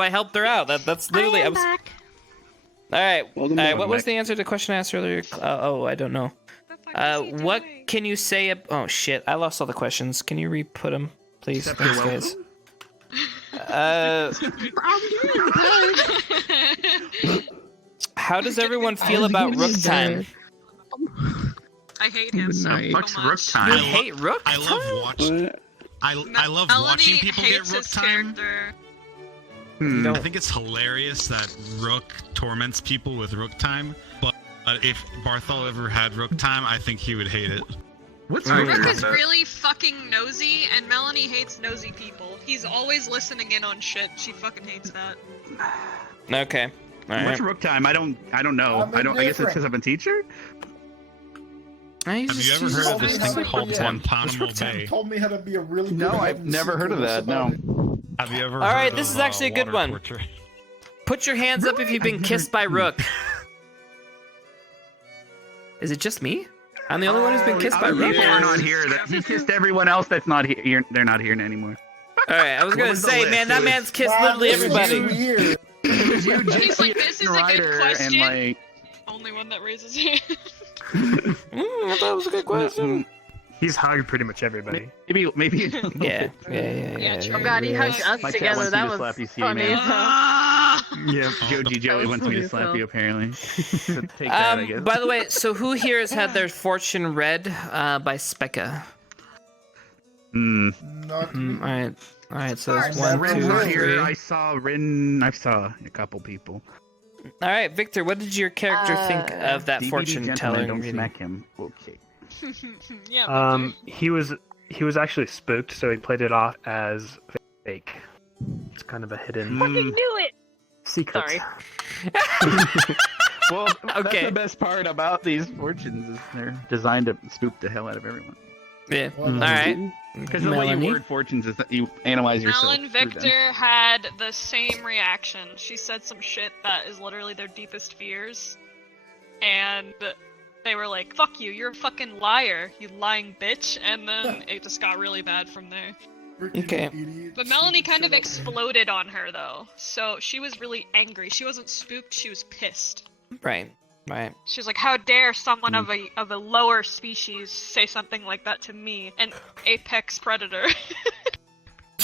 I helped her out. That's literally. I was. back. All right. Welcome All right. back. What was the answer to the question I asked earlier? I don't know. What can you say? Oh shit! I lost all the questions. Can you re-put them, please? Except Thanks, you're guys. How does everyone feel about Rook time? I hate him so Fuck's much. Rook time. You hate Rook? I love watching. What? I love Melanie watching people get hates Rook his time. character. I think it's hilarious that Rook torments people with Rook time, but if Barthol ever had Rook time, I think he would hate it. What's Rook Rook? is really fucking nosy, and Melanie hates nosy people. He's always listening in on shit. She fucking hates that. Okay. All right. What's Rook time? I don't know. I guess it's because I'm a teacher. Have you ever heard of this thing called Guantanamo Bay? Told me how to be a really No, good I've never heard of that. No. Have you ever? All right, heard this of, is actually a good water one. torture? Put your hands up if you've been kissed by Rook. Is it just me? I'm the only one who's been kissed by Other Rook. people are not here. He kissed everyone else that's not here. They're not here anymore. All right, I was gonna was the say, list? man, that man's kissed literally everybody. It was you, He's like, this is a good Ryder, question. and like. Only one that raises hand. I thought it was a good question. He's hugged pretty much everybody. Maybe. Yeah. Oh god, he hugged us My cat together. wants That me to was slap you, funny. Yeah, Joey wants me to slap you apparently. So take that, I guess. By the way, so who here has had their fortune read by Specca? Not All right. So it's Rin 1, 2, was 3. here. I saw Rin. I saw a couple people. All right, Victor. What did your character think of that DVD fortune gentleman, telling don't reading? smack him. Okay. He was actually spooked, so he played it off as fake. It's kind of a hidden Fucking knew it. secret. Sorry. Well, that's the best part about these fortunes is they're designed to spook the hell out of everyone. Yeah. All right. Because the way you word fortunes is that you analyze yourself. Alan Victor had the same reaction. She said some shit that is literally their deepest fears. And they were like, fuck you, you're a fucking liar, you lying bitch. And then it just got really bad from there. Okay. But Melanie kind of exploded on her though. So she was really angry. She wasn't spooked, she was pissed. Right. She was like, how dare someone of a lower species say something like that to me, an apex predator.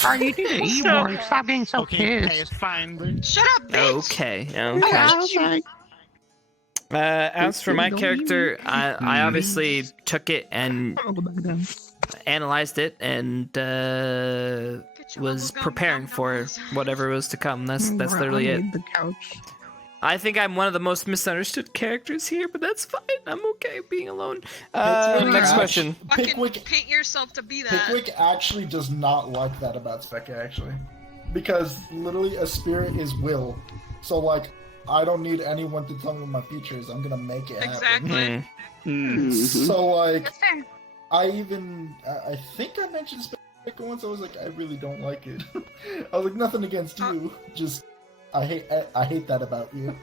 Are you doing more? Stop being so pissed. Fine. Shut up, bitch! Okay. As for my character, I obviously took it and analyzed it and was preparing for whatever was to come. That's literally it. The couch. I think I'm one of the most misunderstood characters here, but that's fine. I'm okay being alone. Next question. Fucking paint yourself to be that. Pickwick actually does not like that about Specca, actually. Because literally a spirit is will. So, like, I don't need anyone to tell me my features. I'm gonna make it happen. Exactly. So, like, I think I mentioned Specca once. I was like, I really don't like it. I was like, nothing against you. Just, I hate that about you.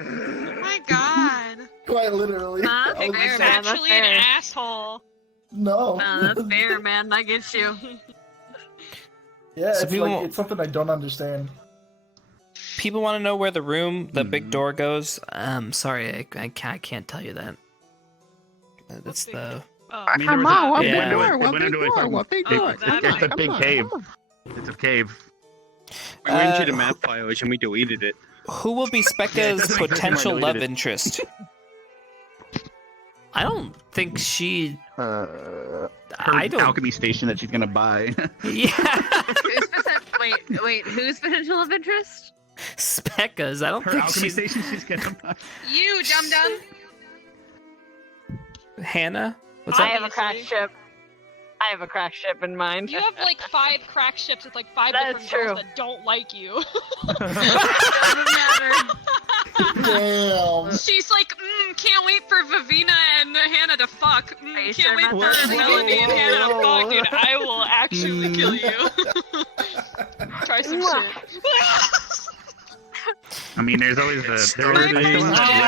Oh my god. Quite literally. Nah, I was fair, just man. like, That's Actually fair. an asshole. No. Nah, that's fair, man. I get you. Yeah, So it's people- like, it's something I don't understand. People want to know where the big door goes. Sorry, I can't tell you that. That's the. I mean, there was What it big went door? into What it big went into door? What big door? It's a big cave. It's a cave. We went into the map files and we deleted it. Who will be Specca's doesn't make sense potential when I love deleted it. interest? I don't think she. Her I don't. alchemy station that she's gonna buy. Yeah, Wait, who's potential of interest? Specca's. I don't Her think alchemy she's. station she's gonna buy. You dum dum. Hannah. What's I up? have a crack ship. I have a crack ship in mind. You have like 5 crack ships with like 5 That different is girls true. that don't like you. Doesn't matter. Damn. She's like, can't wait for Vivina and Hannah to fuck. Are you Can't sure wait about for that? Melanie and Hannah to fuck, dude. I will actually kill you. Try some shit. I mean, there's always My still first left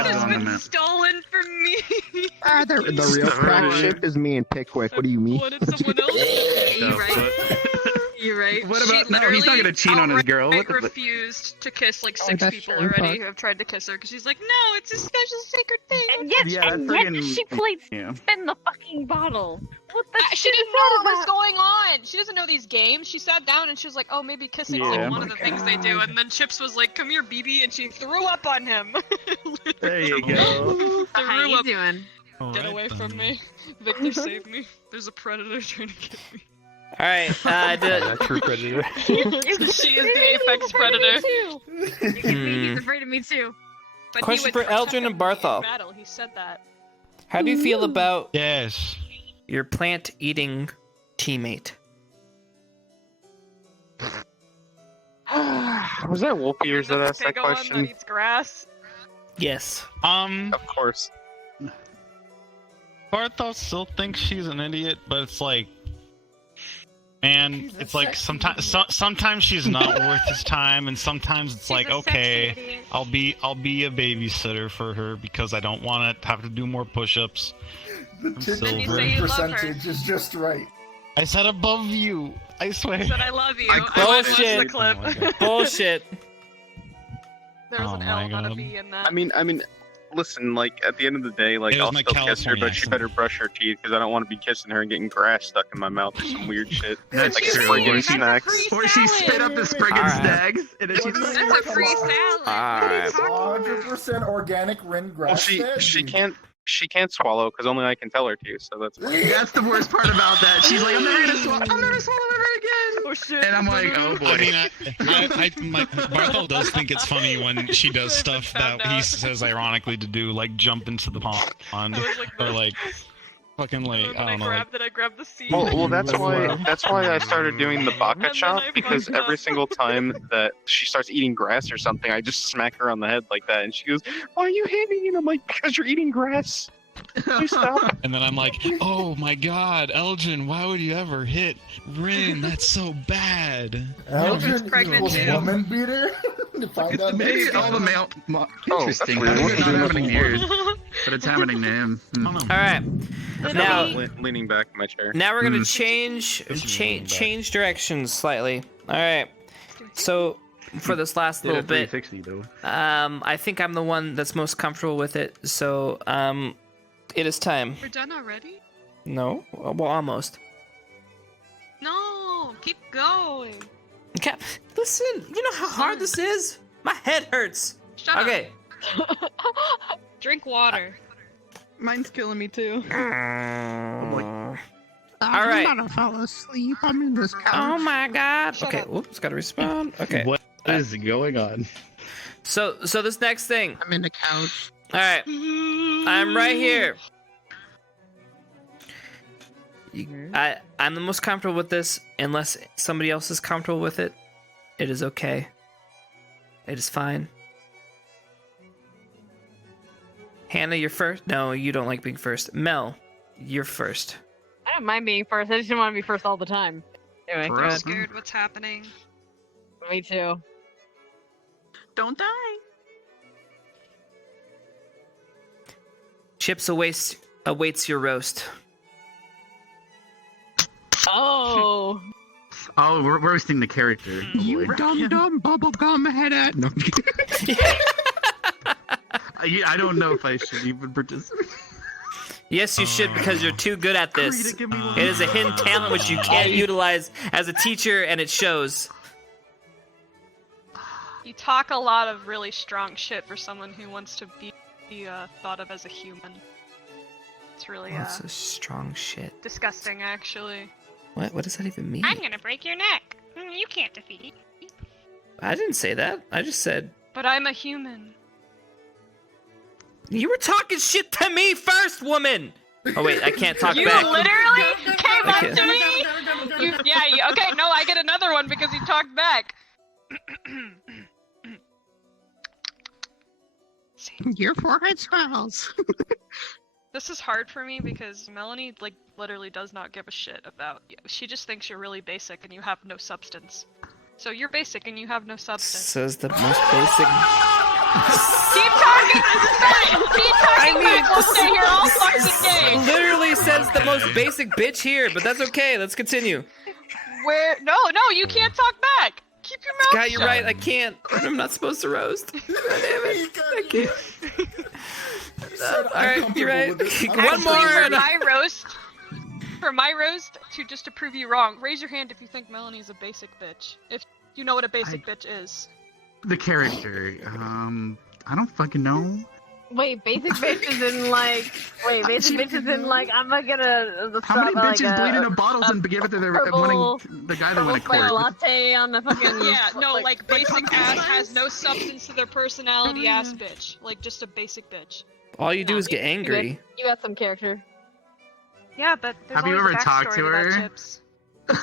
has on the been map. stolen from me. The real crack ship is me and Pickwick. What do you mean? What did someone else? You're right. You're right. What about no? He's not gonna cheat on his girl. What the Refused to kiss like 6 that's people true, already fuck. who have tried to kiss her because she's like, no, it's a special sacred thing. And yet, Yeah, and that's yet friggin- she played yeah. spin the fucking bottle. What the She shit didn't is know that what was about? going on. She doesn't know these games. She sat down and she was like, oh, maybe kissing's Yeah. like one of the things they do. And then Chipz was like, come here, BB, and she threw up on him. There you go. How Threw you up. doing? Get away from me. Victor, save me. There's a predator trying to get me. All right. True predator. She is the apex predator. He's afraid of me too. But Question he would for Eldrin and protect me in Barthol. battle. He said that. How do you feel about Yes. your plant-eating teammate? Was that Wolf Ears that asked that Pig one that question? eats grass. Yes. Of course. Barthol still thinks she's an idiot, but it's like, man, it's like sometimes she's not worth his time, and sometimes it's like, okay, I'll be a babysitter for her because I don't want to have to do more push-ups. The Then you tickle say you love her. percentage is just right. I said above you. I swear. He said, I love you. I watched the Bullshit. clip. Bullshit. There was Oh an my L, not a God. B in that. I mean, listen, like at the end of the day, like It was I'll my still kiss her, California but she better brush her teeth because I don't want to be kissing her and getting grass stuck in my mouth or some weird shit. That's like true. friggin' snacks. Or she spit up the friggin' Alright. snags, and then she. That's a free salad. Alright. 100% organic Rin Well, grass fed. she can't swallow because only I can tell her to. So that's why. That's the worst part about that. She's like, I'm never gonna swallow ever again. Oh shit. And I'm like, oh boy. I mean, Barthol does think it's funny when she does stuff that he says ironically to do, like jump into the pond, or like fucking like I don't know. I grabbed the seed. Well, that's why I started doing the baka chop because every single time that she starts eating grass or something, I just smack her on the head like that, and she goes, "Why are you hitting me?" And I'm like, "Because you're eating grass." Please stop. And then I'm like, oh my god, Elgin, why would you ever hit Rin? That's so bad. Elgin pregnant equals too. woman beater? To find out Maybe next all time. the male. Interesting. weird. It's not happening to yours, but it's happening to him. All right. Now, leaning back in my chair. now we're gonna change directions slightly. All right. So for this last little bit, 360 though. I think I'm the one that's most comfortable with it. So it is time. We're done already? No, well, almost. No, keep going. Okay, listen. You know how hard this is. My head hurts. Shut up. Okay. Drink water. Mine's killing me too. All right. I'm gonna fall asleep. I'm in this couch. Oh my god. Shut Okay. up. Oops. Gotta respond. Okay. What is going on? So this next thing. I'm in the couch. All right. I'm right here. I'm the most comfortable with this. Unless somebody else is comfortable with it, it is okay. It is fine. Hannah, you're first. No, you don't like being first. Mel, you're first. I don't mind being first. I just didn't want to be first all the time. Anyway, go I'm ahead. scared what's happening. Me too. Don't die. Chipz awaits your roast. Oh. Oh, we're roasting the character. Oh, You boy. dumb bubblegum head at. No. I don't know if I should even participate. Yes, you should because you're too good at this. It is a hidden talent which you can't utilize as a teacher, and it shows. You talk a lot of really strong shit for someone who wants to be thought of as a human. It's really That's a strong shit. disgusting, actually. What does that even mean? I'm gonna break your neck. You can't defeat. I didn't say that. I just said But I'm a human. you were talking shit to me first, woman. Oh wait, I can't talk You back. literally came up Okay. to me. Okay, no, I get another one because you talked back. Your forehead swells. This is hard for me because Melanie, like, literally does not give a shit about you. She just thinks you're really basic and you have no substance. So you're basic and you have no substance. Says the most basic. Keep talking! Keep talking back! We'll stay here all fucking day! Literally says the most basic bitch here, but that's okay. Let's continue. Where? No, you can't talk back! Keep your mouth God, you're shut. right. I can't. I'm not supposed to roast. God damn it. I can't. Alright, you're right. One more. For my roast, just to prove you wrong, raise your hand if you think Melanie's a basic bitch. If you know what a basic bitch is. The character. I don't fucking know. Wait, basic bitches in like. Wait, basic bitches in like. I'm not gonna. How many bitches bleed into bottles and give it to their purple- the guy that won a Purple court? latte on the fucking. Yeah, no, like basic ass has no substance to their personality ass bitch. Like just a basic bitch. All you do is get angry. You got some character. Yeah, but there's Have you always a ever talked to backstory her? that Chipz.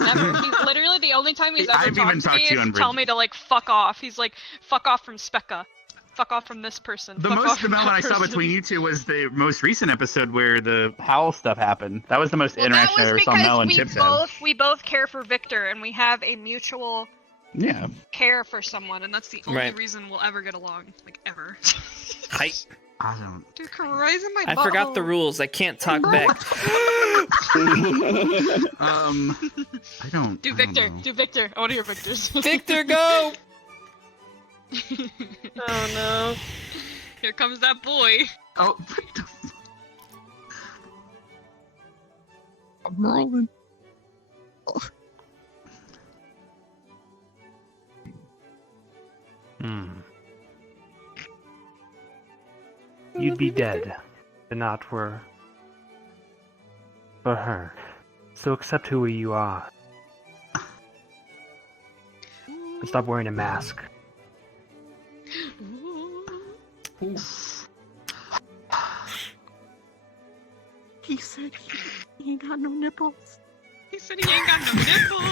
Never. He's literally the only time he's ever I've even talked to me talked to you is on to tell Bridge. me to like fuck off. He's like, fuck off from Specca. Fuck off from this person. The fuck most off from development I that saw person. between you two was the most recent episode where the Howl stuff happened. That was the most interaction I That ever was saw Mel and because Chipz have. we both care for Victor and we have a mutual Yeah. care for someone, and that's the only Right. reason we'll ever get along, like ever. Hi. I don't. Dude, cries in my I forgot the rules. I can't talk back. I don't. Do Victor. Do Victor. I want to hear Victor's. Victor, go! Oh no. Here comes that boy. Oh, I'm rolling. You'd be dead if it not were for her. So accept who you are. And stop wearing a mask. He said he ain't got no nipples. He said he ain't got no nipples.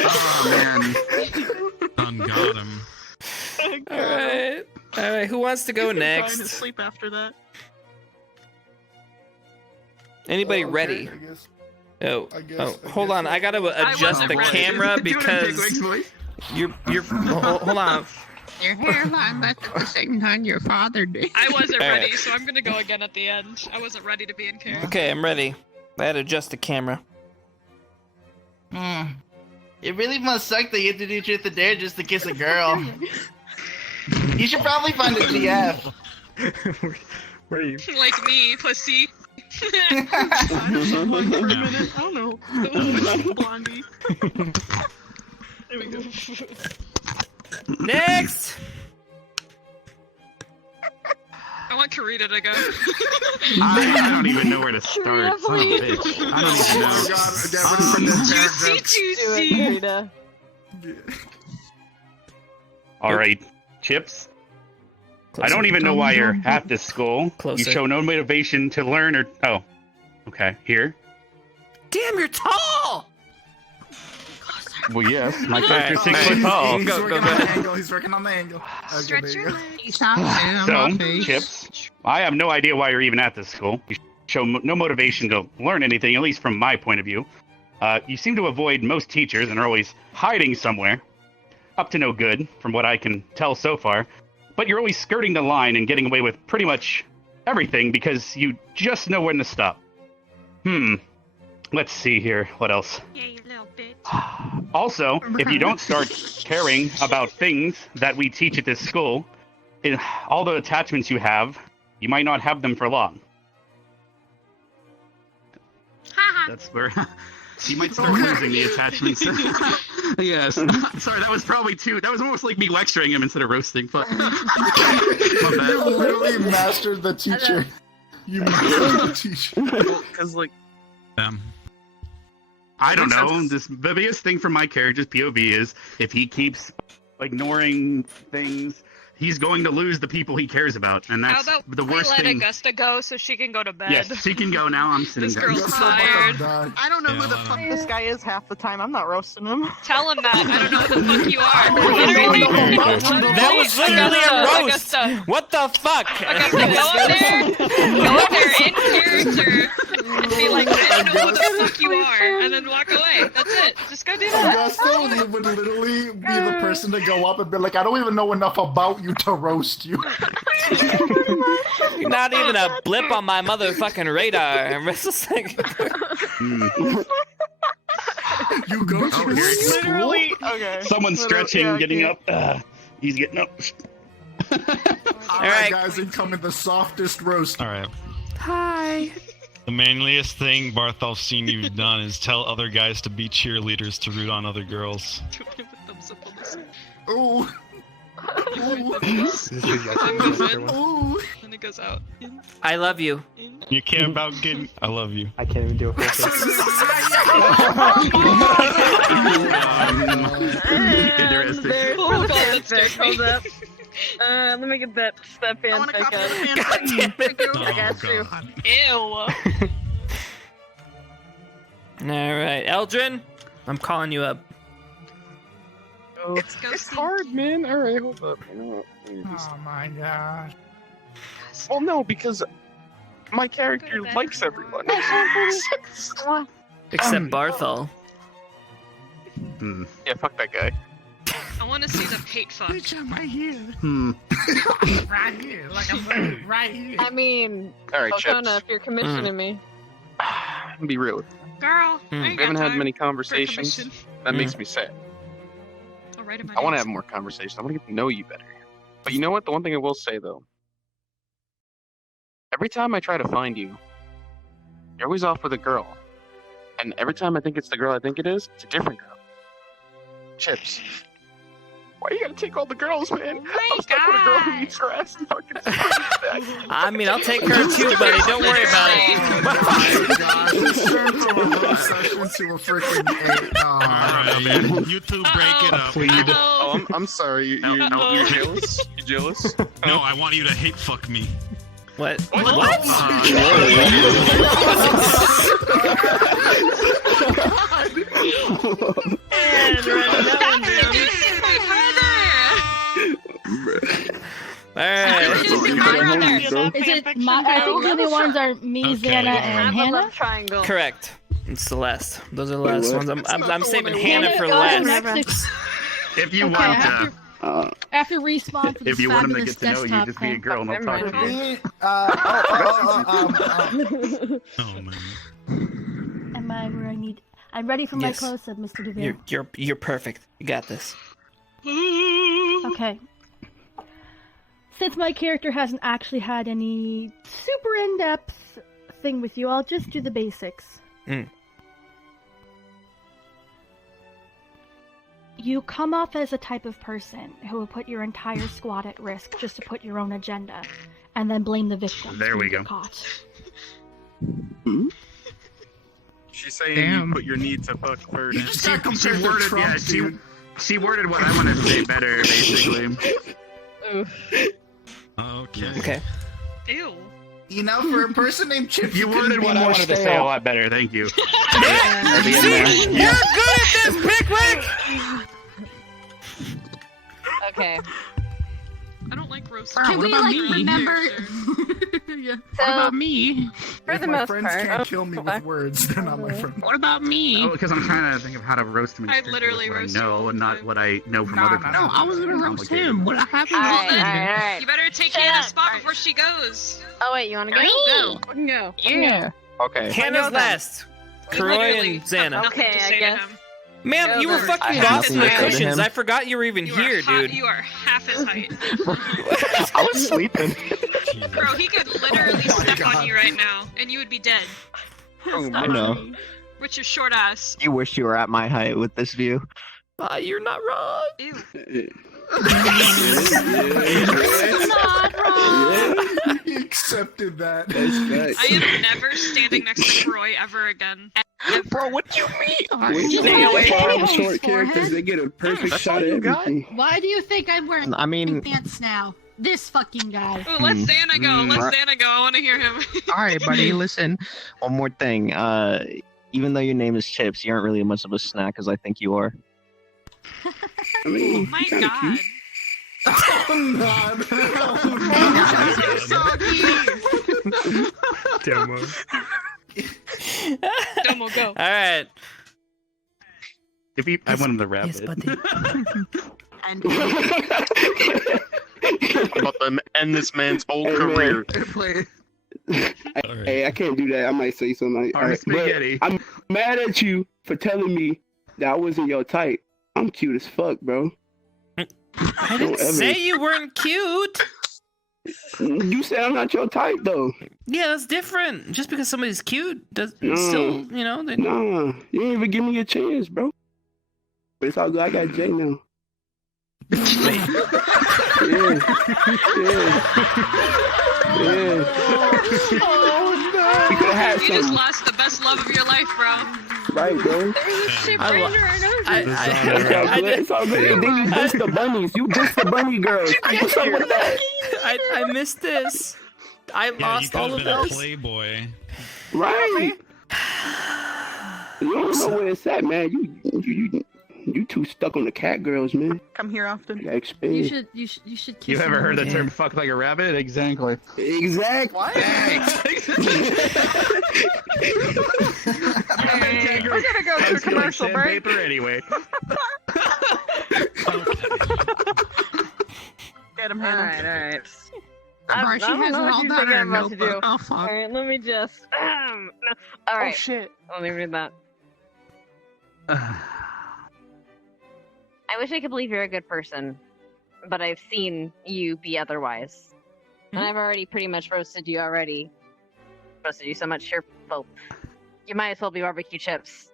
Oh man. Done got him. Alright, who wants to go Trying to next? sleep after that. Anybody Okay, ready? I guess. Oh, I guess hold on. I gotta adjust wasn't the ready. camera because you're. Hold on. Your hairline left at the same time your father did. I wasn't All right. ready, so I'm gonna go again at the end. I wasn't ready to be in character. Okay, I'm ready. I had to adjust the camera. It really must suck that you have to do truth or dare just to kiss a girl. You should probably find a DF. Where are you? Like me, pussy. I don't know. Blondie. There we go. Next! I want Karita to go. I don't even know where to start. Son of a bitch. I don't even know. Juicy. All right, Chipz. I don't even know why you're at this school. Closer. You show no motivation to learn or... Oh. Okay, here. Damn, you're tall! Well, yes. My character's Alright, 6 foot tall. He's working on the angle. He's working on the angle. Okay, Stretch there you your go. legs. So, Chipz, I have no idea why you're even at this school. You show no motivation to learn anything, at least from my point of view. You seem to avoid most teachers and are always hiding somewhere. Up to no good, from what I can tell so far. But you're always skirting the line and getting away with pretty much everything because you just know when to stop. Let's see here. What else? Yeah, you little bitch. Also, if you don't start caring about things that we teach at this school, all the attachments you have, you might not have them for long. That's where you might start losing the attachments. Yes. Sorry, that was probably too. That was almost like me lecturing him instead of roasting. But You literally mastered the teacher. You mastered the teacher. Because like, I don't know. The biggest thing from my character's POV is if he keeps ignoring things, he's going to lose the people he cares about, and How that's about the worst I let thing. Augusta go so she can go to bed? Yes, she can go now. I'm sitting This down. girl's tired. I don't know who the fuck this guy is half the time. I'm not roasting him. Tell him that. I don't know who the fuck you are. That was literally a roast! Augusta. What the fuck? Augusta, go up there in character, and be like, I don't know who the fuck you are, and then walk away. That's it. Just go do that. Augusta would literally be the person to go up and be like, I don't even know enough about you to roast you. You're not even a blip on my motherfucking radar. I'm just like... You go to Literally. Okay. Someone's stretching, getting up. He's getting up. Alright, guys, incoming the softest roast. Alright. Hi. The manliest thing Barthol's seen you've done is tell other guys to be cheerleaders to root on other girls. Ooh. And it goes out. I love you. You care about getting... I love you. I can't even do a full Hold up. Let me get that fanfic out. I got you. Ew. Alright, Eldrin, I'm calling you up. It's hard, man. All right, hold up. Oh my god. Well, no, because my character likes everyone. Except Barthol. Yeah, fuck that guy. I want to see the hate fuck. Bitch, I'm right here. Right here, like I'm right here. I mean, All right, Kokona, Chipz. if you're commissioning me. Be real. Girl, I We ain't haven't got had time many for conversations. commission. That makes me sad. right in my I want to nails. have more conversations. I want to get to know you better. But you know what? The one thing I will say though, every time I try to find you, you're always off with a girl. And every time I think it's the girl I think it is, it's a different girl. Chipz. Why you gotta take all the girls, man? I'm stuck with a girl who eats grass and fucking I mean, I'll take her too, buddy. Don't worry about it. Oh my god, this turned from a roast session to a freaking 8. Alright, man. You two break it up. Oh, I'm sorry. You jealous? You jealous? No, I want you to hate fuck me. What? What? Alright. Is it my, I think the only ones are me, Xana, and Hannah? Triangle. Correct. It's the last. Those are the last what? ones. I'm saving Hannah for Hannah last. goes next. If you Okay, want to, After respawn for if this you want them to fabulous get to know you, desktop just be a thing. girl and they'll talk to you. Oh man. Am I where I need? I'm ready for my Yes. close-up, Mr. DeVere. You're perfect. You got this. Okay. Since my character hasn't actually had any super in-depth thing with you, I'll just do the basics. You come off as a type of person who will put your entire squad at risk just to put your own agenda, and then blame the victim. There we go. Caught. She's saying Damn. you put your need to fuck first. She worded, yeah, she worded what I want to say better, basically. Okay. Ew. You know, for a person named Chipz, You couldn't worded be what I more wanted to say a stale. lot better, thank you. See? You're good at this, Pickwick! Okay. I don't like roast. Can we remember? Yeah. What about me? For If the my most friends part. can't kill me with words, they're not my friends. What about me? Oh, because I'm trying to think of how to roast him. I literally what I roasted know, and not what I know from No, other no, people. No, I was gonna roast him. What happened? Alright. You better take Hannah's spot before she goes. Oh wait, you wanna go? Go. Go. Yeah. Okay. Hannah's last. Kroy and Xana. Nothing Okay, to I say guess. to him. Man, you were Go. fucking I have bossing the nothing to say to cushions. him. I forgot you were even here, dude. You are half his height. I was sleeping. Bro, he could literally step on you right now, and you would be dead. I know. With your short ass. You wish you were at my height with this view. You're not wrong. Ew. Not wrong. He accepted that. That's I am never standing next to Roy ever again. Bro, what do you mean? Stay away from His short forehead. characters. They get a perfect That's shot all at you got? everything. Why do you think I'm wearing I mean, pants now? This fucking guy. Oh, let Xana go. Let Right. Xana go. I want to hear him. all right, buddy. Listen, one more thing. Even though your name is Chipz, you aren't really much of a snack as I think you are. I mean, Oh my kinda god. cute. Demo. Domo, go. Alright. If he, I want him to rap Yes, it. buddy. And I'm about to end this man's whole Hey, man. career. Hey, I can't do that. I might say something like, Hard spaghetti. I'm mad at you for telling me that I wasn't your type. I'm cute as fuck, bro. I didn't say you weren't cute. You said I'm not your type, though. Yeah, that's different. Just because somebody's cute does No. still, you know. They... Nah, you didn't even give me a chance, bro. But it's all good. I got Jay now. Yeah. Oh no! We could have had You just something. lost the best love of your life, bro. Right, bro. There's a ship I right lo- under our noses. It's all good. It's all good. And then you dissed the bunnies. You dissed the bunny girls. What's up with that? I missed this. I Yeah, you lost could all have of been a this. playboy. Right. You don't know where it's at, man. You too stuck on the cat girls, man. come here often. You gotta expand. You should kiss You ever him. heard the Yeah. term "fuck like a rabbit"? Exactly. Exactly. What? Hey, We're gonna go to a commercial break. Sandpaper anyway. Get him, Alright, Hannah. alright. Bro, she has it all down in her notebook. Oh fuck. Alright, let me just. Oh Alright, shit. let me read that. I wish I could believe you're a good person, but I've seen you be otherwise. And I've already pretty much roasted you already. Roasted you so much, well, you might as well be barbecue chips.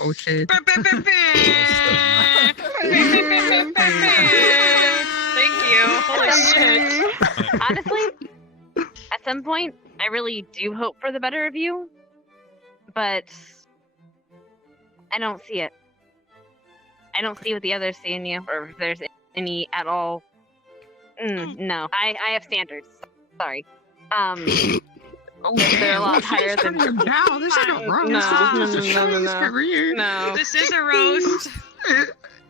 Oh shit. Thank you. Holy shit. Honestly, at some point, I really do hope for the better of you, but I don't see it. I don't see what the others see in you, or if there's any at all. No, I have standards. Sorry. They're a lot higher than. Now this isn't a roast. No. This is a roast.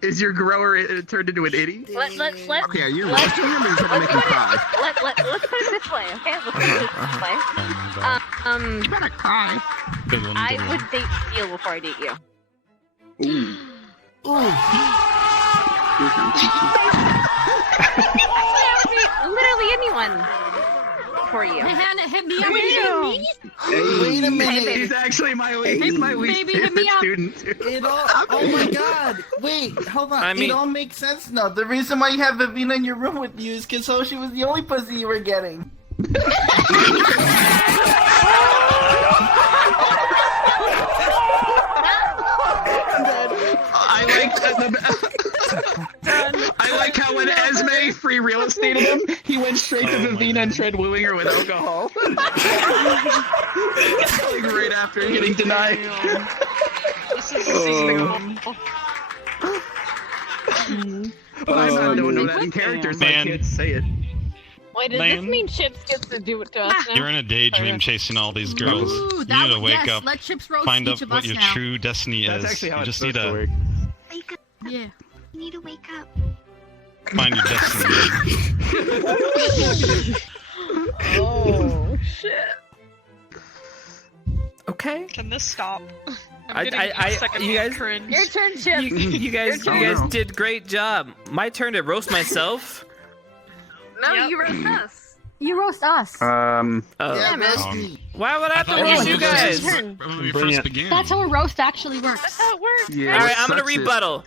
Is your grower turned into an idiot? Let's Okay, you're roasting him and trying to make him cry. let's put it this way, okay? Let's put it this way. You better cry. I would date Steel before I date you. Actually, I would date literally anyone for you. Hannah, hit me up. Wait a minute. He's actually my least Baby, hit me up. student. It all, oh my god. Wait, hold on. I mean- it all makes sense now. The reason why you have Vivina in your room with you is because Hoshi was the only pussy you were getting. I like how when Esme free real estated him, he went straight to Vivina and tried wooing her with alcohol. Like right after getting denied. This is But I don't know that in character, so I can't say it. Wait, does this mean Chipz gets to do it to us now? You're in a daydream chasing all these girls. Ooh, You that need to wake yes, up, let Chipz roast find each out of what us your now. true destiny That's is. actually how You it's just need supposed to to work. Wake up. Yeah. You need to wake up. find your destiny. Oh, shit. Okay. Can this stop? I, getting you guys, cringe. Your turn, Chipz. you guys did great job. My turn to roast myself. No, Yep. you roast us. You roast us. Oh. Yeah, bestie. Why would I have to thought roast we you were doing guys? this when we first began. That's how a roast actually works. That's how it works. Yeah, All right, what I'm gonna sucks is- rebuttal.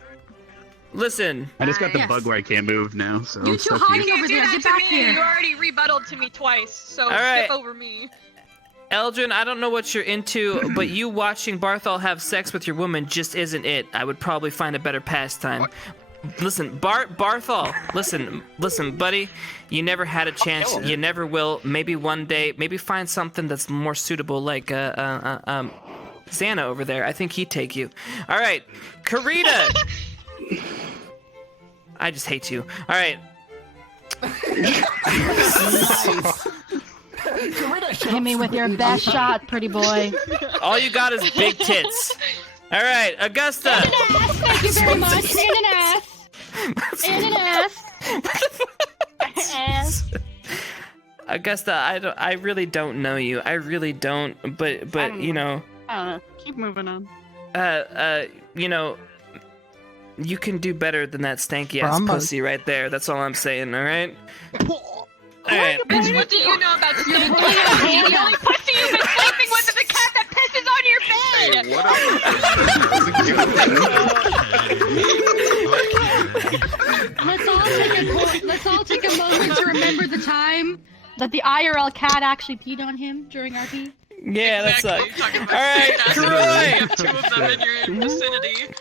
Listen. I just got the Yes. bug where I can't move now, so. You two suck hiding You over do there. that Get to back me. here. You already rebutted to me twice, so All right. skip over me. Eldrin, I don't know what you're into, but you watching Barthol have sex with your woman just isn't it. I would probably find a better pastime. What? Listen, Barthol, listen, buddy. You never had a chance. You never will. Maybe one day, maybe find something that's more suitable, like Xana over there. I think he'd take you. All right, Karita. I just hate you. All right. Hit me with your best shot, pretty boy. All you got is big tits. All right, Augusta. And an ass, thank you very much. And an ass. And an ass. Ass. Augusta, I really don't know you. I really don't. But you know. I don't know. Keep moving on. You know, you can do better than that stanky ass pussy right there. That's all I'm saying. All right. All right. Bitch, what do you know about Stinky? The only pussy you've been sleeping with is a cat that pisses on your bed! Hey, what Let's all take a moment to remember the time that the IRL cat actually peed on him during our pee. Yeah, that's Exactly. Talking about All right, stank asses. Troy. You have two of them in your vicinity.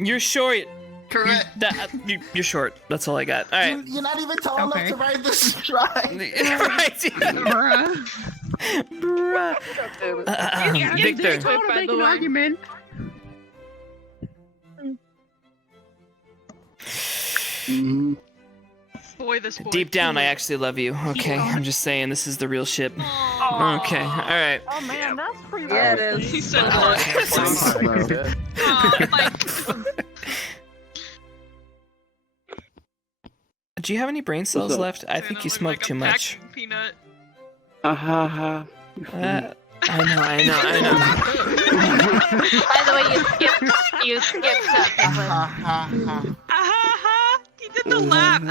You're short. Correct. You're short. That's all I got. All right. You're not even tall enough to ride this stride. Right. Bruh. Victor. Trying to make an argument. Boy, this boy. Deep down, I actually love you. Okay, I'm just saying this is the real ship. Okay, all right. Oh man, that's pretty Yeah, it is. He said Do you have any brain cells up? left? I think you smoked too much. Peanut. Ha. I know. By the way, you skipped something. He did the laugh.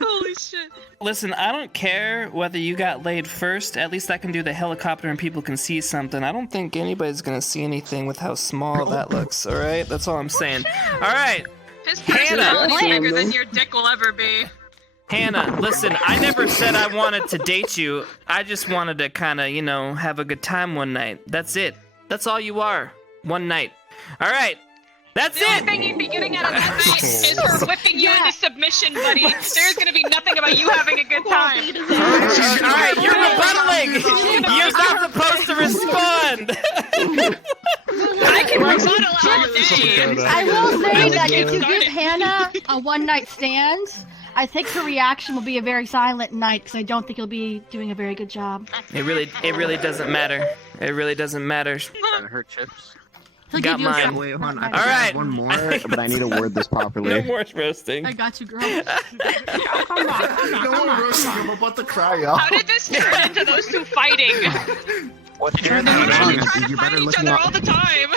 Holy shit. listen, I don't care whether you got laid first. At least I can do the helicopter and people can see something. I don't think anybody's gonna see anything with how small that looks, alright? That's all I'm saying. Alright, His Hannah! personality's bigger than your dick will ever be. Hannah, listen, I never said I wanted to date you. I just wanted to kinda, you know, have a good time one night. That's it. That's all you are. One night. Alright. That's The only it! thing you'd be getting out of that night is her whipping you into submission, buddy. There's gonna be nothing about you having a good time. Alright, you're rebuttaling! You're not supposed to respond! I can rebuttal all day. I will say that if you give Hannah a one-night stand, I think her reaction will be a very silent night because I don't think you'll be doing a very good job. It really doesn't matter. It really doesn't matter. Her chips. He'll Got give you a mine. second. Wait, hold on. I All think I right. have one more, but I need to word this properly. No more roasting. I got you, girl. Come on. No one roasting him about to cry out. How did this turn into those two fighting? What's your They You better fight each listen other up. all the time.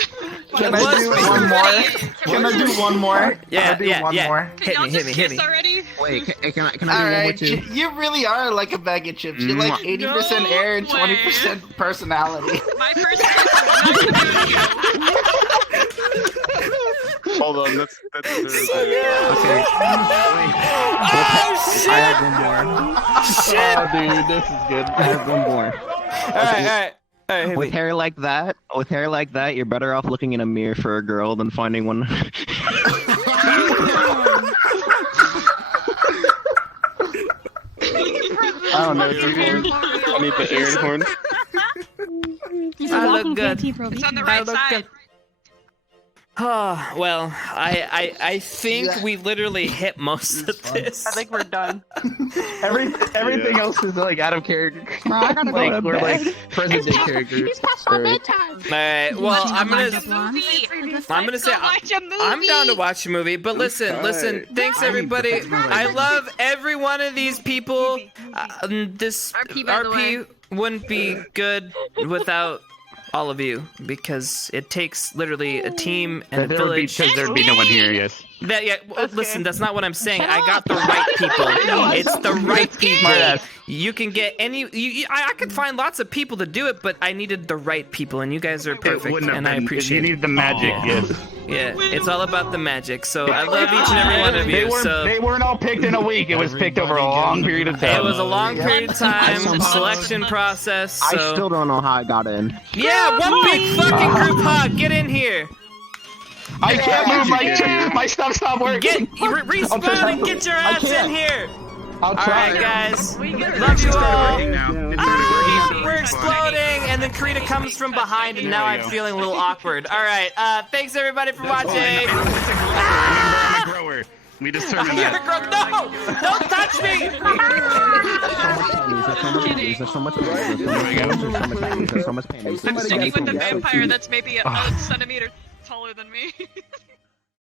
Can I do one more? Can I do one more? Yeah, Can I do one more? Can y'all just kiss already? Wait, can I do one more Alright, too? you really are like a bag of chips. You're like 80% air and 20% personality. My personality is Hold on, that's Okay. Oh, I have one more. Shit! Oh, dude, this is good. I have one more. Alright. With hair like that, you're better off looking in a mirror for a girl than finding one. I don't know, dude. I need the air horn. He's I a look walking good. fancy pro. It's on the I right look side. good. Oh, well, I think we literally hit most of this. I think we're done. Everything else is like out of character. I gotta go to We're bed. like present day characters. He's past my bedtime. Alright, well, I'm gonna say Watch a movie. I'm down to watch a movie, but listen, thanks everybody. I love every one of these people. This RP, by the RP wouldn't be good without all of you because it takes literally a team and a village. There'd be no one here, yes. Listen, that's not what I'm saying. I got the right people. It's the right people. You can get any. I could find lots of people to do it, but I needed the right people, and you guys are perfect, and I appreciate it. You need the magic, yes. Yeah, it's all about the magic. So I love each and every one of you. They weren't all picked in a week. It was picked over a long period of time. It was a long period of time, selection process. So. I still don't know how I got in. Yeah, one big fucking group hug. Get in here. I can't move my stuff. Stop working. Respawn and get your ass in here. I'll try. Alright, guys. Love you all. We're exploding, and then Krita comes from behind, and now I'm feeling a little awkward. Alright, thanks everybody for watching. Grower. We determined You're a grower. No! Don't touch me! There's so much pain. I'm sticking with the vampire that's maybe a centimeter taller than me.